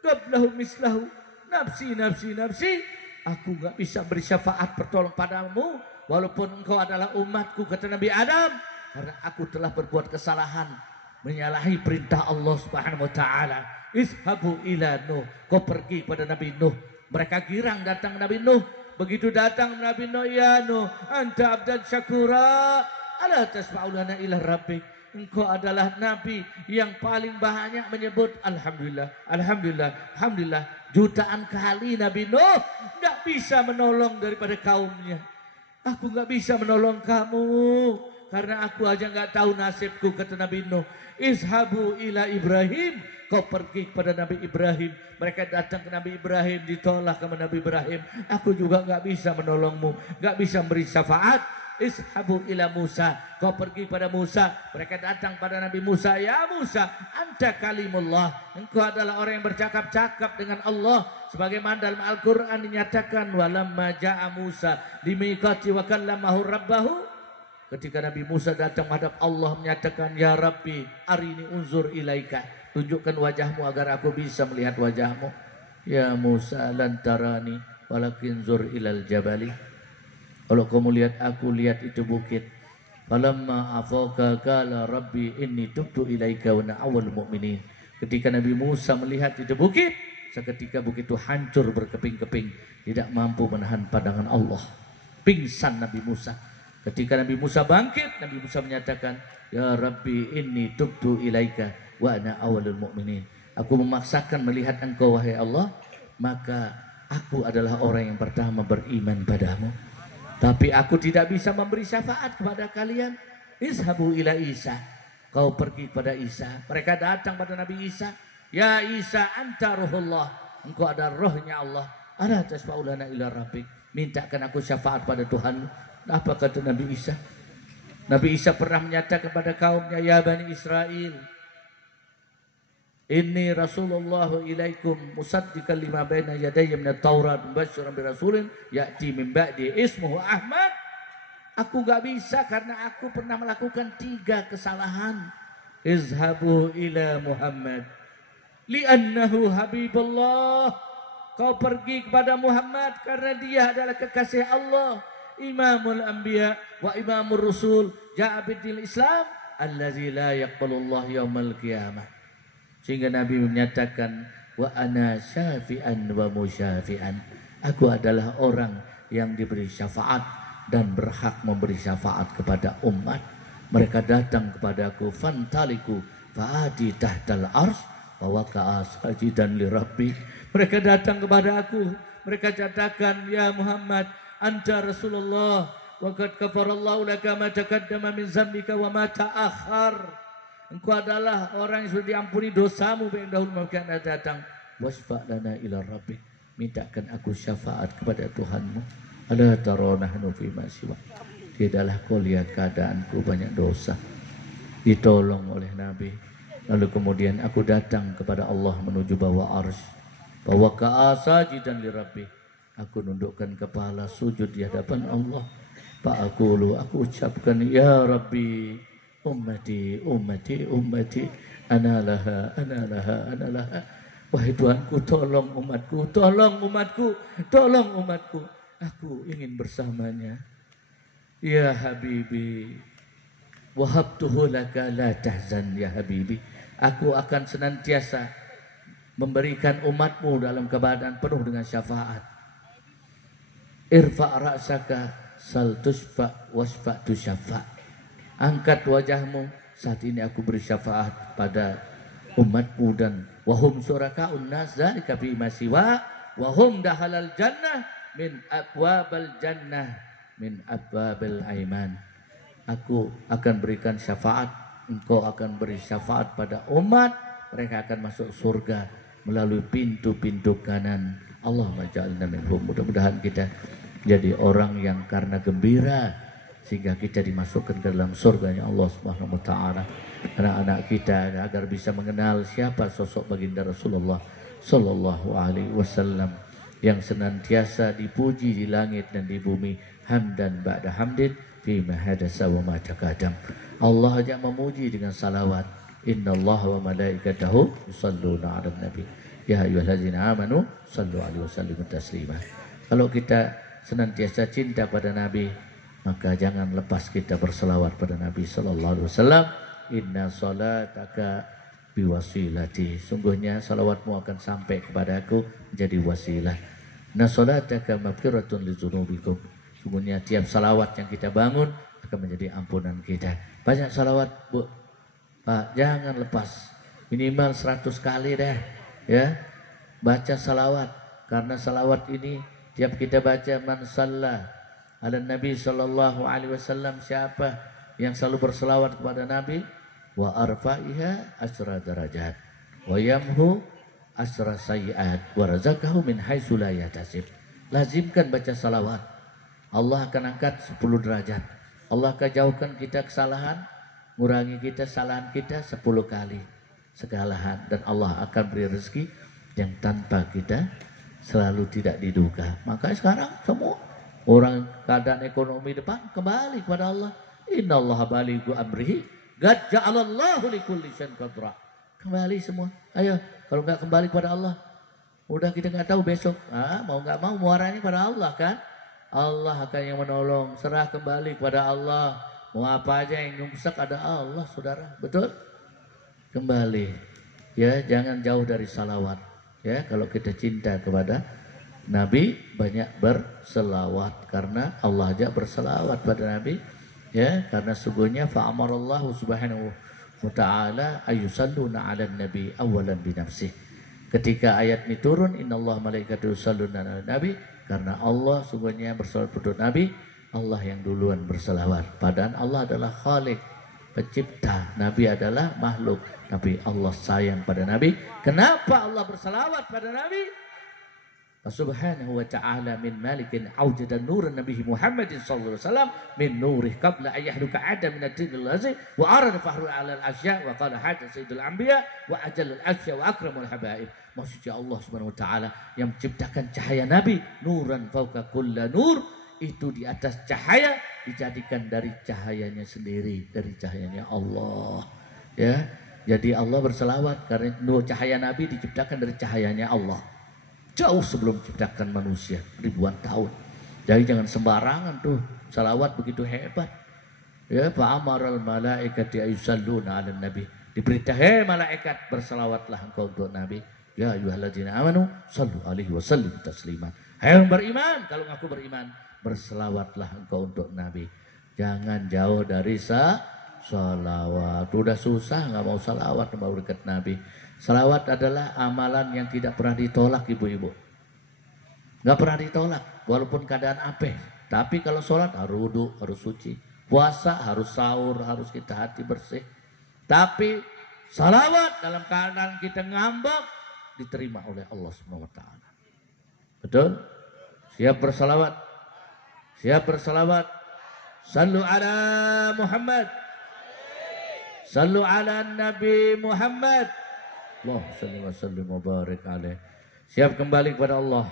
qablahu mislahu. Nafsi, nafsi, nafsi. Aku enggak bisa beri syafaat pertolongan padamu walaupun engkau adalah umatku, kata Nabi Adam, karena aku telah berbuat kesalahan, menyalahi perintah Allah Subhanahu wa taala. Ishabu ila Nuh. Kau pergi pada Nabi Nuh. Mereka girang datang Nabi Nuh. Begitu datang Nabi Nuh, ya Nuh, anta abdan syakura. Ala tasma'u lana ila rabbik. Engkau adalah Nabi yang paling banyak menyebut Alhamdulillah, Alhamdulillah, Alhamdulillah. Jutaan kali Nabi Nuh enggak bisa menolong daripada kaumnya. Aku enggak bisa menolong kamu karena aku aja enggak tahu nasibku, kata Nabi Nuh. Ishabu ila Ibrahim. Kau pergi kepada Nabi Ibrahim. Mereka datang ke Nabi Ibrahim, ditolak sama Nabi Ibrahim. Aku juga enggak bisa menolongmu, enggak bisa memberi syafaat. Ishabu ila Musa. Kau pergi pada Musa. Mereka datang pada Nabi Musa. Ya Musa, anta kalimullah. Engkau adalah orang yang bercakap-cakap dengan Allah. Sebagaimana dalam Al-Quran dinyatakan, walamma ja'a Musa limiqati wa kallamahu rabbahu. Ketika Nabi Musa datang menghadap Allah menyatakan, ya Rabbi arini unzur ilaika. Tunjukkan wajahmu agar aku bisa melihat wajahmu. Ya Musa lantarani walakin zur ilal jabali. Kalau kamu lihat aku, lihat itu bukit. Falamma afaka qala rabbi inni tubtu ilaika wa ana awwalul mu'minin. Ketika Nabi Musa melihat itu bukit, seketika bukit itu hancur berkeping-keping, tidak mampu menahan pandangan Allah. Pingsan Nabi Musa. Ketika Nabi Musa bangkit, Nabi Musa menyatakan, ya Rabbi inni tubtu ilaika wa ana awwalul mu'minin. Aku memaksakan melihat engkau, wahai Allah, maka aku adalah orang yang pertama beriman padamu. Tapi aku tidak bisa memberi syafaat kepada kalian. Ishabu ila Isa. Kau pergi kepada Isa. Mereka datang pada Nabi Isa. Ya Isa anta ruhullah. Engkau ada rohnya Allah. Ala tasfa'u lana ila rabbik. Mintakan aku syafaat pada Tuhan. Apa kata Nabi Isa? Nabi Isa pernah menyatakan kepada kaumnya, ya Bani Israel, inni Rasulullah ilaikum musaddiqan lima baina yadayya minat Taurat mubasysyiran bi rasulin ya'ti min ba'di ismuhu Ahmad. Aku enggak bisa karena aku pernah melakukan 3 kesalahan. Izhabu ila Muhammad li'annahu habibullah. Kau pergi kepada Muhammad karena dia adalah kekasih Allah, imamul anbiya wa imamur rusul, ja'a bidil Islam allazi la yaqbalullah yaumal qiyamah. Sehingga Nabi menyatakan, wa ana syafi'an wa musyafi'an. Aku adalah orang yang diberi syafaat dan berhak memberi syafaat kepada umat. Mereka datang kepadaku, fantaliku fa'adi tahtal ars wa waqa'a sajidan li rabbi. Mereka datang kepada aku, mereka katakan, ya Muhammad, anta Rasulullah, wa qad kafarallahu laka ma taqaddama min dzambika wa ma ta'akhkhar. Engkau adalah orang yang sudah diampuni dosamu yang dahulu, maka Anda datang. Wasfa' lana ila rabbik, mintakan aku syafaat kepada Tuhanmu. Ala tara nahnu fi ma siwa. Tidaklah kau lihat keadaanku banyak dosa. Ditolong oleh Nabi. Lalu kemudian aku datang kepada Allah menuju bawah arsy. Bahwa ka'asajidan li rabbi. Aku nundukkan kepala sujud di hadapan Allah. Fa'aqulu, aku ucapkan, ya Rabbi, ummati, ummati, ummati, ana laha, ana laha, ana laha. Wahai Tuhanku, tolong umatku, tolong umatku, tolong umatku. Aku ingin bersamanya. Ya Habibi, wahabtuhu laka la tahzan ya Habibi. Aku akan senantiasa memberikan umatmu dalam keadaan penuh dengan syafaat. Irfa' ra'saka sal tusfa' wasfa' tusyafa'. Angkat wajahmu, saat ini aku beri syafaat pada umatmu, dan wahum syuraka'un nas dzalika fi ma siwa wahum dahalal jannah min abwabil jannah min abwabil aiman. Aku akan berikan syafaat, engkau akan beri syafaat pada umat, mereka akan masuk surga melalui pintu-pintu kanan. Allahumma ja'alna minhum. Mudah-mudahan kita jadi orang yang karena gembira sehingga kita dimasukkan ke dalam surganya Allah Subhanahu wa taala. Anak-anak kita agar bisa mengenal siapa sosok baginda Rasulullah sallallahu alaihi wasallam yang senantiasa dipuji di langit dan di bumi, hamdan ba'da hamdin fi ma hadasa wa ma taqaddam. Allah aja memuji dengan salawat. Innallaha wa malaikatahu yusholluna 'alan nabi. Ya ayyuhallazina amanu shallu 'alaihi wasallimu taslima. Kalau kita senantiasa cinta pada Nabi, maka jangan lepas kita berselawat pada Nabi sallallahu alaihi wasallam. Inna salataka biwasilati. Sungguhnya salawatmu akan sampai kepadaku menjadi wasilah. Inna salataka maghfiratun lidzunubikum. Sungguhnya tiap salawat yang kita bangun akan menjadi ampunan kita. Banyak salawat, Bu. Pak, jangan lepas. Minimal 100 kali deh, ya. Baca salawat, karena salawat ini tiap kita baca, man shalla ala Nabi sallallahu alaihi wasallam, siapa yang selalu berselawat kepada Nabi, wa arfa'iha asra darajat wa yamhu asra sayiat wa razaqahu min haitsu la yahtasib. Lazimkan baca salawat, Allah akan angkat 10 derajat. Allah akan jauhkan kita kesalahan, ngurangi kita kesalahan kita 10 kali segalahan, dan Allah akan beri rezeki yang tanpa kita selalu tidak diduga. Maka sekarang semua orang keadaan ekonomi depan kembali kepada Allah. Innallaha balighu amrihi qad ja'alallahu likulli syai'in qadra. Kembali semua. Ayo, kalau enggak kembali kepada Allah, udah kita enggak tahu besok. Mau enggak mau muaranya pada Allah kan? Allah akan yang menolong. Serah kembali kepada Allah. Mau apa aja yang nyungsek ada Allah, Saudara. Betul? Kembali. Ya, jangan jauh dari salawat. Ya, kalau kita cinta kepada Nabi, banyak berselawat, karena Allah aja berselawat pada Nabi. Ya, karena sungguhnya fa'amarallahu subhanahu wa ta'ala ayyusalluna 'alan nabi awalan bi nafsih. Ketika ayat ini turun, innallaha malaikatahu yusalluna 'alan nabi, karena Allah sungguhnya berselawat pada Nabi, Allah yang duluan berselawat. Padahal Allah adalah Khalik, pencipta. Nabi adalah makhluk, tapi Allah sayang pada Nabi. Kenapa Allah berselawat pada Nabi? Subhanahu wa ta'ala min malikin awjada nuran nabihi Muhammadin sallallahu alaihi wasallam min nurih qabla ayyahluka adam min ad-dinil lazim wa arada fahru ala al-asya wa qala hadha sayyidul anbiya wa ajal al-asya wa akramul habaib. Maksudnya Allah Subhanahu wa ta'ala yang menciptakan cahaya Nabi, nuran fauqa kulla nur, itu di atas cahaya dijadikan dari cahayanya sendiri, dari cahayanya Allah. Ya, jadi Allah berselawat karena nur cahaya Nabi diciptakan dari cahayanya Allah. Jauh sebelum ciptakan manusia, ribuan tahun. Jadi jangan sembarangan tuh, salawat begitu hebat. Ya, fa'amaral malaikati ayusalluna 'alan nabi. Diperintah, hei malaikat, berselawatlah engkau untuk Nabi. Ya ayyuhalladzina amanu sallu alaihi wa sallimu taslima. Hai yang beriman, kalau ngaku beriman, berselawatlah engkau untuk Nabi. Jangan jauh dari salawat. Udah susah nggak mau salawat mau dekat Nabi. Salawat adalah amalan yang tidak pernah ditolak ibu-ibu. Nggak pernah ditolak walaupun keadaan apes. Tapi kalau sholat harus wudu, harus suci. Puasa harus sahur, harus kita hati bersih. Tapi salawat dalam keadaan kita ngambek diterima oleh Allah SWT. Betul? Siap bersalawat? Siap bersalawat? Sallu ala Muhammad. Sallu ala Nabi Muhammad. Allahumma salli wa sallim wa barik alaih. Siap kembali kepada Allah.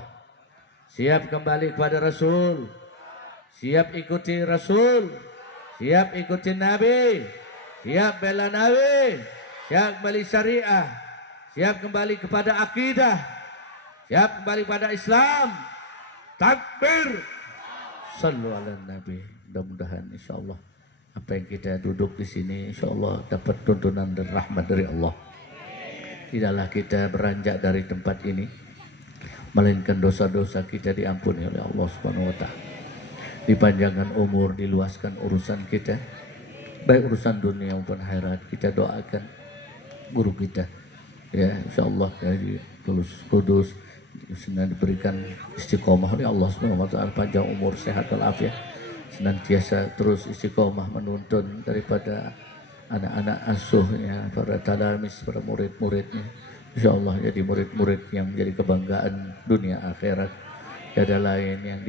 Siap kembali kepada Rasul. Siap ikuti Rasul. Siap ikuti Nabi. Siap bela Nabi. Siap kembali syariah. Siap kembali kepada akidah. Siap kembali kepada Islam. Takbir. Sallu ala Nabi. Mudah-mudahan insyaallah apa yang kita duduk di sini insyaallah dapat tuntunan dan rahmat dari Allah. Tidaklah kita beranjak dari tempat ini melainkan dosa-dosa kita diampuni oleh Allah Subhanahu wa taala. Dipanjangkan umur, diluaskan urusan kita, baik urusan dunia maupun akhirat. Kita doakan guru kita, ya insyaallah dari lulus kudus, senang diberikan istiqomah oleh Allah Subhanahu wa taala, panjang umur, sehat walafiat, senantiasa terus istiqomah menuntun daripada anak-anak asuhnya, para talamis, para murid-muridnya. InsyaAllah jadi murid-murid yang menjadi kebanggaan dunia akhirat. Tiada lain yang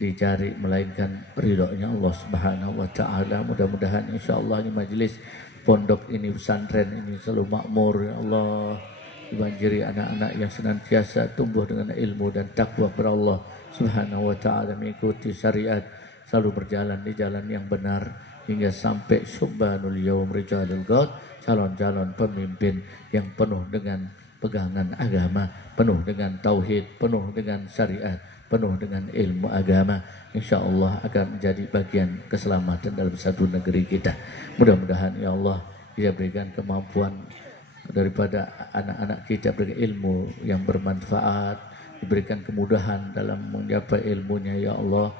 dicari melainkan ridhonya Allah Subhanahu wa taala. Mudah-mudahan insyaallah ini majelis pondok ini, pesantren ini selalu makmur ya Allah, dibanjiri anak-anak yang senantiasa tumbuh dengan ilmu dan takwa kepada Allah Subhanahu wa taala, mengikuti syariat, selalu berjalan di jalan yang benar hingga sampai subhanul yaum rijalul ghaud, calon-calon pemimpin yang penuh dengan pegangan agama, penuh dengan tauhid, penuh dengan syariat, penuh dengan ilmu agama. InsyaAllah akan menjadi bagian keselamatan dalam satu negeri kita. Mudah-mudahan ya Allah kita berikan kemampuan daripada anak-anak kita berikan ilmu yang bermanfaat, diberikan kemudahan dalam mencapai ilmunya ya Allah,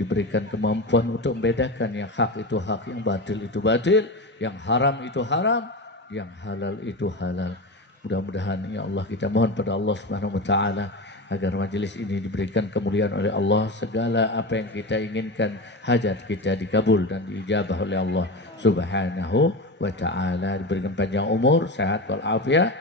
diberikan kemampuan untuk membedakan yang hak itu hak, yang batil itu batil, yang haram itu haram, yang halal itu halal. Mudah-mudahan ya Allah kita mohon pada Allah Subhanahu wa taala agar majelis ini diberikan kemuliaan oleh Allah, segala apa yang kita inginkan, hajat kita dikabul dan diijabah oleh Allah Subhanahu wa taala, diberikan panjang umur, sehat walafiat,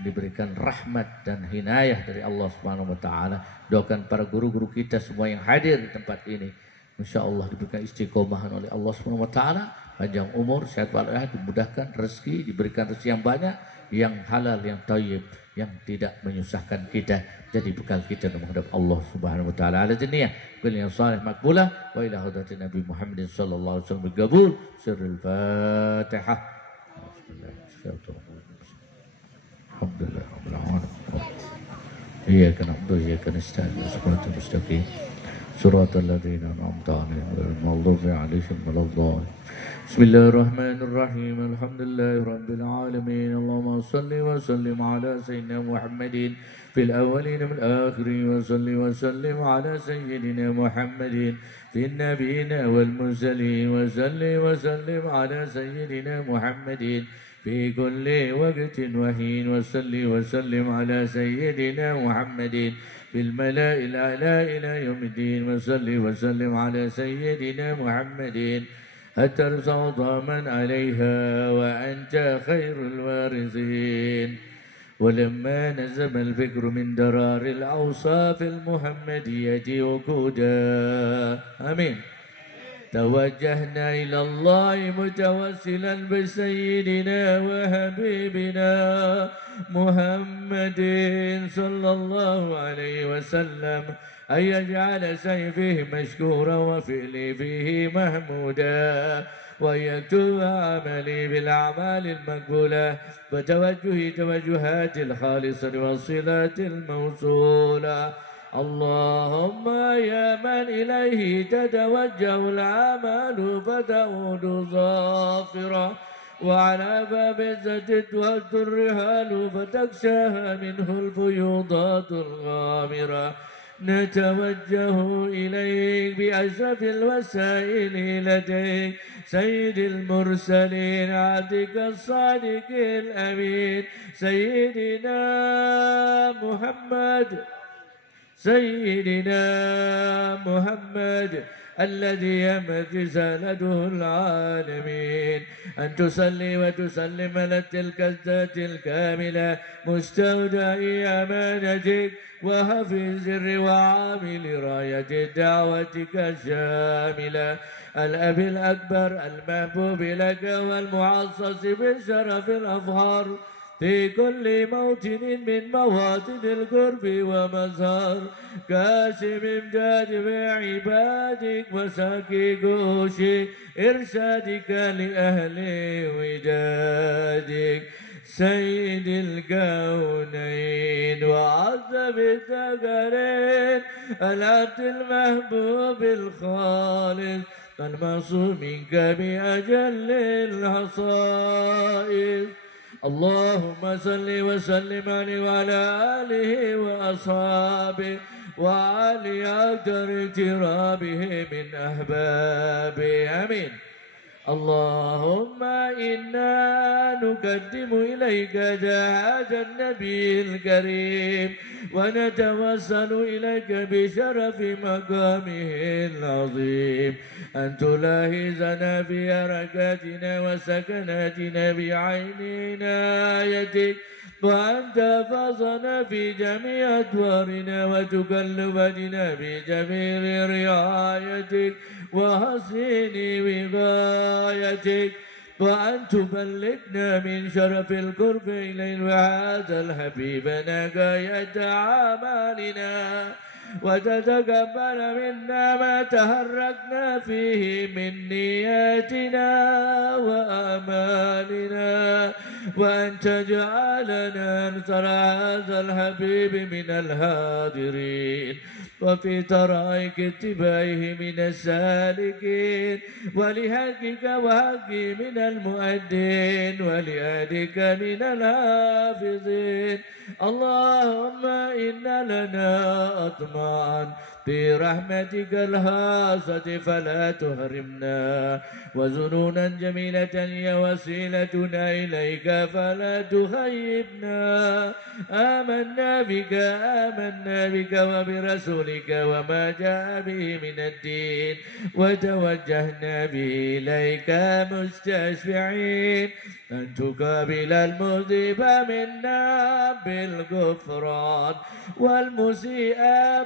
diberikan rahmat dan hinayah dari Allah Subhanahu wa taala. Doakan para guru-guru kita semua yang hadir di tempat ini, insyaallah diberikan istiqomahan oleh Allah Subhanahu wa taala, panjang umur, sehat walafiat, dimudahkan rezeki, diberikan rezeki yang banyak, yang halal, yang thayyib, yang tidak menyusahkan kita, jadi bekal kita menghadap Allah Subhanahu wa taala. Ala jannah bil yang salih makbulah wa ila hadratin Nabi Muhammad sallallahu alaihi wasallam gabul sirrul Fatihah. Alhamdulillah rabbil alamin. Iyyaka na'budu wa iyyaka nasta'in. Shiratal mustaqim. Shiratal ladzina an'amta 'alaihim ghairil maghdubi 'alaihim waladdallin. Bismillahirrahmanirrahim. Alhamdulillahi rabbil alamin. Allahumma shalli wa sallim ala sayyidina Muhammadin fil awwalin wal akhirin wa salli wa sallim ala sayyidina Muhammadin fil nabiyyin wal mursalin wa salli wa sallim ala sayyidina Muhammadin في كل وقت وحين وصلي وسلم على سيدنا محمد في الملأ الأعلى إلى يوم الدين وصلي وسلم على سيدنا محمد حتى ترضى من عليها وأنت خير الوارثين. ولما نزم الفكر من درار الأوصاف المحمدية وقودا آمين توجهنا إلى الله متوسلا بسيدنا وحبيبنا محمد صلى الله عليه وسلم أن يجعل سيفه مشكورا وفعلي فيه محمودا وأن يكتب عملي بالأعمال المقبولة وتوجهي توجهات الخالصة والصلات الموصولة. اللهم يا من إليه تتوجه الأعمال فتعود ظافرة وعلى باب الزجد تهد الرحال فتغشاها منه الفيوضات الغامرة نتوجه إليك بأشرف الوسائل لديك سيد المرسلين عبدك الصادق الأمين سيدنا محمد الذي يمت رسالته العالمين أن تصلي وتسلم على تلك الذات الكاملة مستودع أمانتك وحفظ وعامل راية دعوتك الشاملة الأب الأكبر المحبوب لك والمعصص بالشرف الأفخار في كل موطن من مواطن القرب ومظهر كاسم جانب عبادك مساكي غوش إرشادك لأهل ودادك سيد الكونين وعظم الثقلين العبد المحبوب الخالص المعصوم منك بأجل الخصائص اللهم صل وسلم عليه وعلى آله وأصحابه وعلى أكثر اقترابه من أحبابه آمين اللهم إنا نقدم إليك جهاد النبي الكريم ونتوسل إليك بشرف مقامه العظيم أن تلاحظنا في حركاتنا وسكناتنا بعين عنايتك وأن تحفظنا في جميع أدوارنا وتكلفتنا بجميع رعايتك وحسن وقايتك وأن تبلغنا من شرف القرب إليه وهذا الحبيب غاية أعمالنا وتتقبل منا ما تحركنا فيه من نياتنا وآمالنا وأن تجعلنا أنصر هذا الحبيب من الهادرين وفي طرائق اتباعه من السالكين ولحقك وحقي من المؤدين ولأهلك من الحافظين اللهم إن لنا أطمعا في رحمتك الخاصة فلا تحرمنا وظنونا جميلة هي وسيلتنا إليك فلا تخيبنا آمنا بك وبرسولك وما جاء به من الدين وتوجهنا به إليك مستشفعين أن تقابل المذنب منا بالغفران والمسيء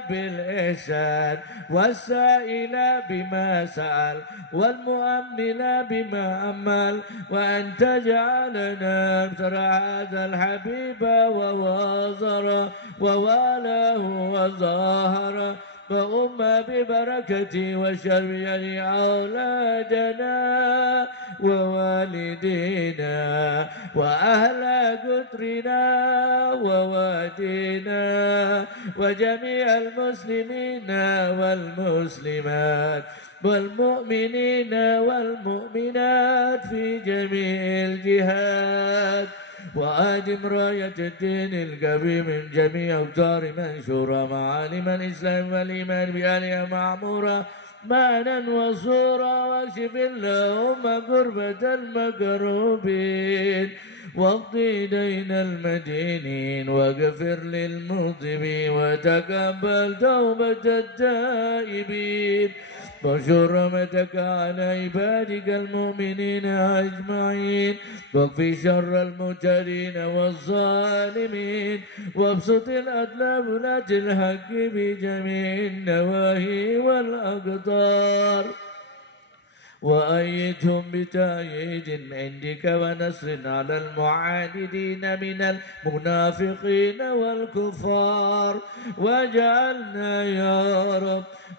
بالإحسان والسائل بما سأل والمؤمن بما أمل وأن تجعلنا أنصر هذا الحبيب ووازر ووالاه وظاهر وأم ببركة وشرع أولادنا ووالدينا وأهل قدرنا ووادينا وجميع المسلمين والمسلمات والمؤمنين والمؤمنات في جميع الجهات وآدم راية الدين القوي من جميع أوتار منشورة معالم الإسلام والإيمان بآلهة معمورة معنى وصورة واكشف اللهم قربة المكروبين واقضي دين المدينين واغفر للمذنبين وتقبل توبة التائبين وانشر رحمتك على عبادك المؤمنين أجمعين واكفي شر المعتدين والظالمين وابسط الأدلى ولاة الحق بجميع النواهي والأقطار وأيدهم بتأييد عندك ونصر على المعاندين من المنافقين والكفار واجعلنا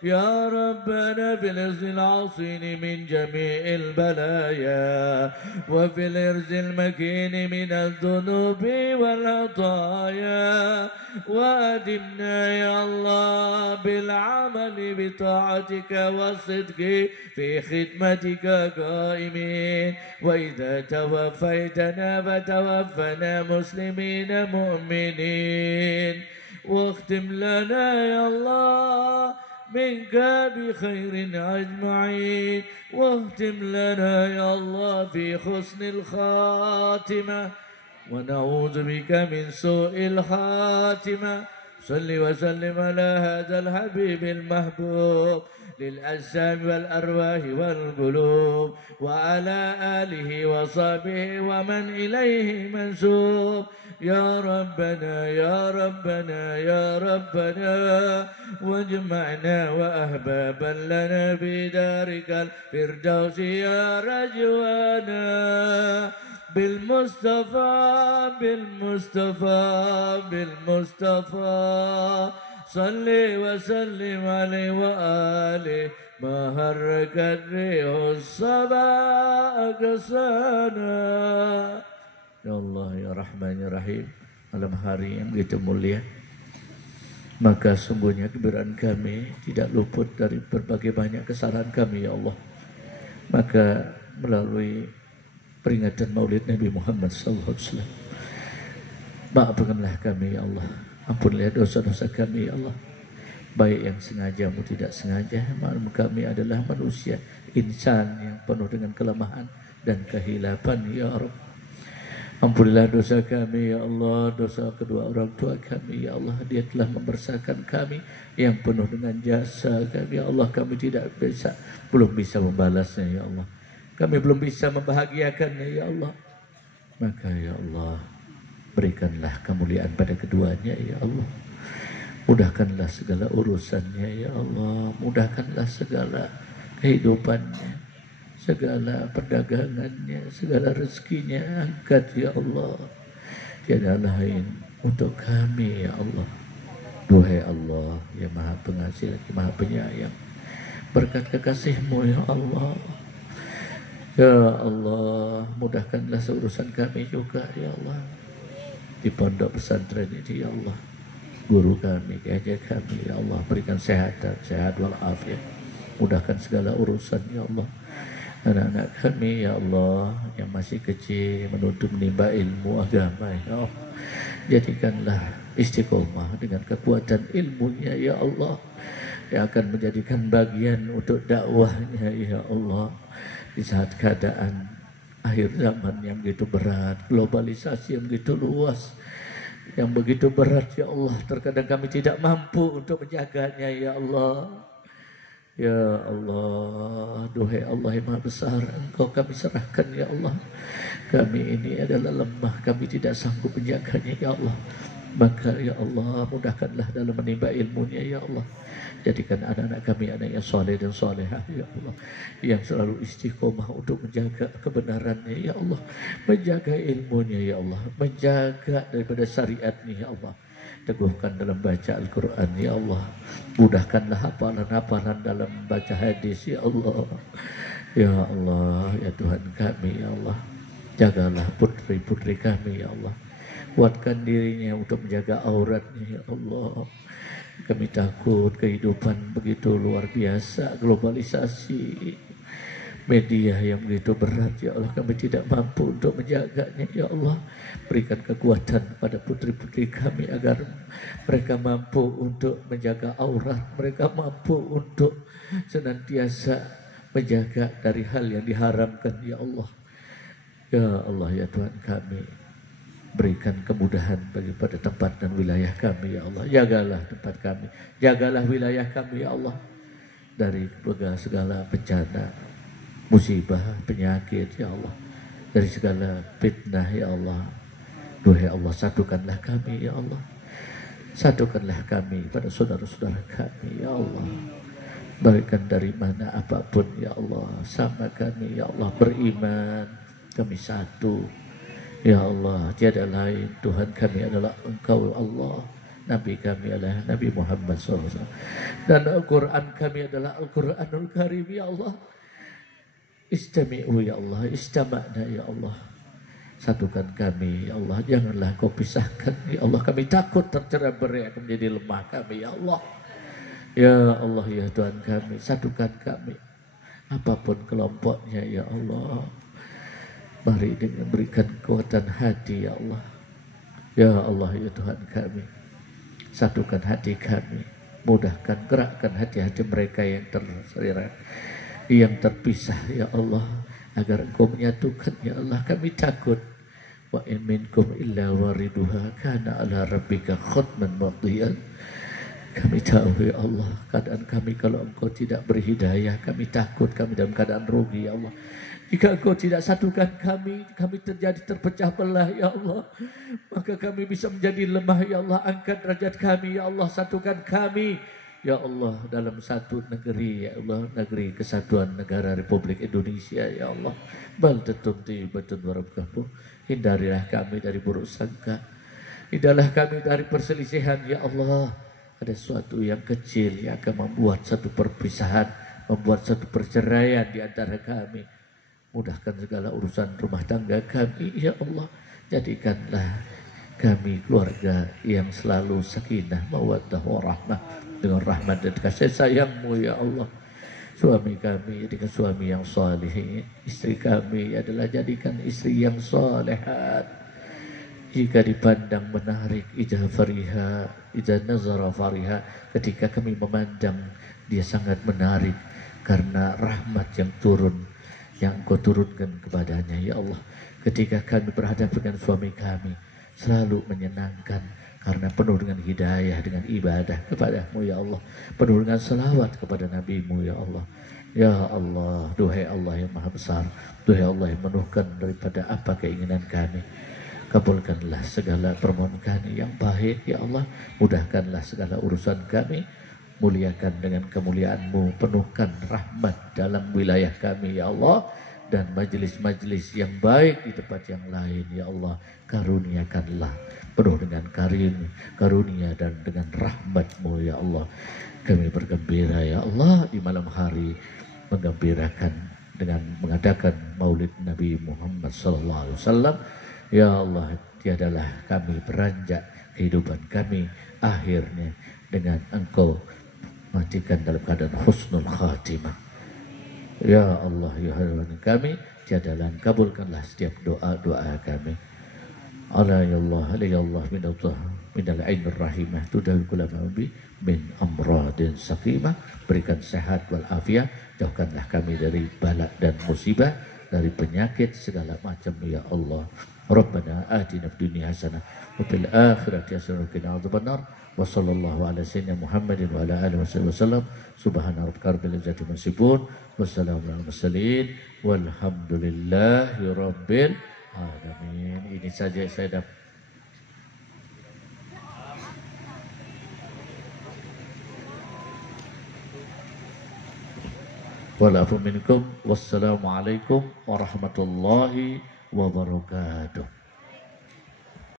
يا ربنا في الإرز العصين من جميع البلايا وفي الإرز المكين من الذنوب والخطايا وأدمنا يا الله بالعمل بطاعتك والصدق في خدمتك قائمين وإذا توفيتنا فتوفنا مسلمين مؤمنين واختم لنا يا الله منك بخير أجمعين واختم لنا يا الله في حسن الخاتمة ونعوذ بك من سوء الخاتمة صل وسلم على هذا الحبيب المحبوب للأجسام والأرواح والقلوب وعلى آله وصحبه ومن إليه منسوب يا ربنا يا ربنا يا ربنا واجمعنا وأحبابا لنا في دارك الفردوس يا رجوانا بالمصطفى بالمصطفى بالمصطفى صل وسلم عليه وآله ما حركت ريح الصبا أقصانا. Ya Allah ya Rahman ya Rahim, malam hari yang begitu mulia, maka sungguhnya keberadaan kami tidak luput dari berbagai banyak kesalahan kami ya Allah. Maka melalui peringatan Maulid Nabi Muhammad SAW, maafkanlah kami ya Allah, ampunilah dosa-dosa kami ya Allah, baik yang sengaja maupun tidak sengaja. Maklum kami adalah manusia, insan yang penuh dengan kelemahan dan kehilapan ya Rabb. Ampunilah dosa kami ya Allah, dosa kedua orang tua kami ya Allah. Dia telah membesarkan kami yang penuh dengan jasa kami ya Allah. Kami belum bisa membalasnya ya Allah. Kami belum bisa membahagiakannya ya Allah. Maka ya Allah, berikanlah kemuliaan pada keduanya ya Allah. Mudahkanlah segala urusannya ya Allah. Mudahkanlah segala kehidupannya, segala perdagangannya, segala rezekinya. Angkat ya Allah. Tiada lain untuk kami ya Allah. Duhai Allah yang maha pengasih lagi maha penyayang, berkat kekasih-Mu ya Allah. Ya Allah, mudahkanlah urusan kami juga ya Allah. Di pondok pesantren ini ya Allah, guru kami, kiai kami ya Allah, berikan sehat walafiat. Mudahkan segala urusan ya Allah. Anak-anak kami ya Allah yang masih kecil menuntut menimba ilmu agama ya Allah, jadikanlah istiqomah dengan kekuatan ilmunya ya Allah, yang akan menjadikan bagian untuk dakwahnya ya Allah. Di saat keadaan akhir zaman yang begitu berat, globalisasi yang begitu luas, yang begitu berat ya Allah, terkadang kami tidak mampu untuk menjaganya ya Allah. Ya Allah, duhai Allah yang maha besar, Engkau kami serahkan ya Allah. Kami ini adalah lemah, kami tidak sanggup menjaganya ya Allah. Maka ya Allah, mudahkanlah dalam menimba ilmunya ya Allah. Jadikan anak-anak kami anak yang soleh dan solehah ya Allah, yang selalu istiqomah untuk menjaga kebenarannya ya Allah, menjaga ilmunya ya Allah, menjaga daripada syariatnya ya Allah. Teguhkan dalam baca Al-Quran ya Allah. Mudahkanlah hafalan-hafalan dalam baca hadis ya Allah. Ya Allah, ya Tuhan kami ya Allah. Jagalah putri-putri kami ya Allah. Kuatkan dirinya untuk menjaga auratnya ya Allah. Kami takut kehidupan begitu luar biasa, globalisasi, media yang begitu berat ya Allah, kami tidak mampu untuk menjaganya ya Allah. Berikan kekuatan pada putri-putri kami agar mereka mampu untuk menjaga aurat, mereka mampu untuk senantiasa menjaga dari hal yang diharamkan ya Allah. Ya Allah ya Tuhan kami, berikan kemudahan bagi pada tempat dan wilayah kami ya Allah. Jagalah tempat kami, jagalah wilayah kami ya Allah, dari segala bencana, musibah, penyakit ya Allah, dari segala fitnah ya Allah. Duhai Allah, satukanlah kami ya Allah, satukanlah kami pada saudara-saudara kami ya Allah. Berikan dari mana apapun ya Allah, sama kami ya Allah, beriman, kami satu ya Allah. Tiada lain Tuhan kami adalah Engkau Allah. Nabi kami adalah Nabi Muhammad SAW, dan Al-Quran kami adalah Al-Quranul Karim ya Allah. Istami'u ya Allah, istama'na ya Allah. Satukan kami, ya Allah. Janganlah Kau pisahkan, ya Allah. Kami takut tercerai-berai akan menjadi lemah kami, ya Allah. Ya Allah, ya Tuhan kami, satukan kami. Apapun kelompoknya, ya Allah. Mari dengan berikan kekuatan hati, ya Allah. Ya Allah, ya Tuhan kami. Satukan hati kami. Mudahkan, gerakkan hati-hati mereka yang terseret, yang terpisah, ya Allah. Agar Engkau menyatukan, ya Allah. Kami takut. Wa in minkum illa wariduha kana ala rabbika khatman maqdiyan. Kami tahu, ya Allah, keadaan kami kalau Engkau tidak berhidayah, kami takut, kami dalam keadaan rugi, ya Allah. Jika Engkau tidak satukan kami terjadi terpecah belah, ya Allah. Maka kami bisa menjadi lemah, ya Allah. Angkat derajat kami, ya Allah. Satukan kami, ya Allah, dalam satu negeri, ya Allah. Negeri Kesatuan Negara Republik Indonesia, ya Allah. Baldatun thayyibatun wa rabbah. Hindarilah kami dari buruk sangka. Hindarilah kami dari perselisihan, ya Allah. Ada sesuatu yang kecil yang akan membuat satu perpisahan, membuat satu perceraian di antara kami. Mudahkan segala urusan rumah tangga kami, ya Allah. Jadikanlah kami keluarga yang selalu sakinah, mawaddah, warahmah, dengan rahmat dan kasih sayang-Mu, ya Allah. Suami kami jadikan suami yang saleh, istri kami adalah jadikan istri yang salehat. Jika dipandang menarik, ijah fariha, ijah nazara fariha, ketika kami memandang dia sangat menarik karena rahmat yang turun, yang Engkau turunkan kepadanya, ya Allah. Ketika kami berhadapan dengan suami kami, selalu menyenangkan karena penuh dengan hidayah, dengan ibadah kepada-Mu, ya Allah. Penuh dengan salawat kepada Nabi-Mu, ya Allah. Ya Allah, duhai Allah yang maha besar, duhai Allah yang menuhkan daripada apa keinginan kami. Kabulkanlah segala permohonan kami yang baik, ya Allah. Mudahkanlah segala urusan kami. Muliakan dengan kemuliaan-Mu. Penuhkan rahmat dalam wilayah kami, ya Allah. Dan majelis-majelis yang baik di tempat yang lain, ya Allah. Karuniakanlah penuh dengan karunia dan dengan rahmat-Mu, ya Allah. Kami bergembira, ya Allah, di malam hari menggembirakan dengan mengadakan maulid Nabi Muhammad SAW. Ya Allah, tiadalah kami beranjak kehidupan kami akhirnya dengan Engkau matikan dalam keadaan husnul khatimah. Ya Allah, ya Tuhan kami, tiadalah kabulkanlah setiap doa-doa kami. Ala ya Allah minal ainir rahimah tudawi kulama min amradin sakimah. Berikan sehat wal afiat, jauhkanlah kami dari bala dan musibah, dari penyakit segala macam, ya Allah. Rabbana atina fid dunya hasanah wa fil akhirati hasanah wa qina adzabannar. Wa sallallahu ala sayyidina Muhammadin wa ala alihi wasallam. Subhana rabbika rabbil izzati amma yasifun. Wassalamu ala mursalin walhamdulillahi rabbil alamin. Ini saja saya dapat. Walafu minkum. Wassalamualaikum warahmatullahi wabarakatuh.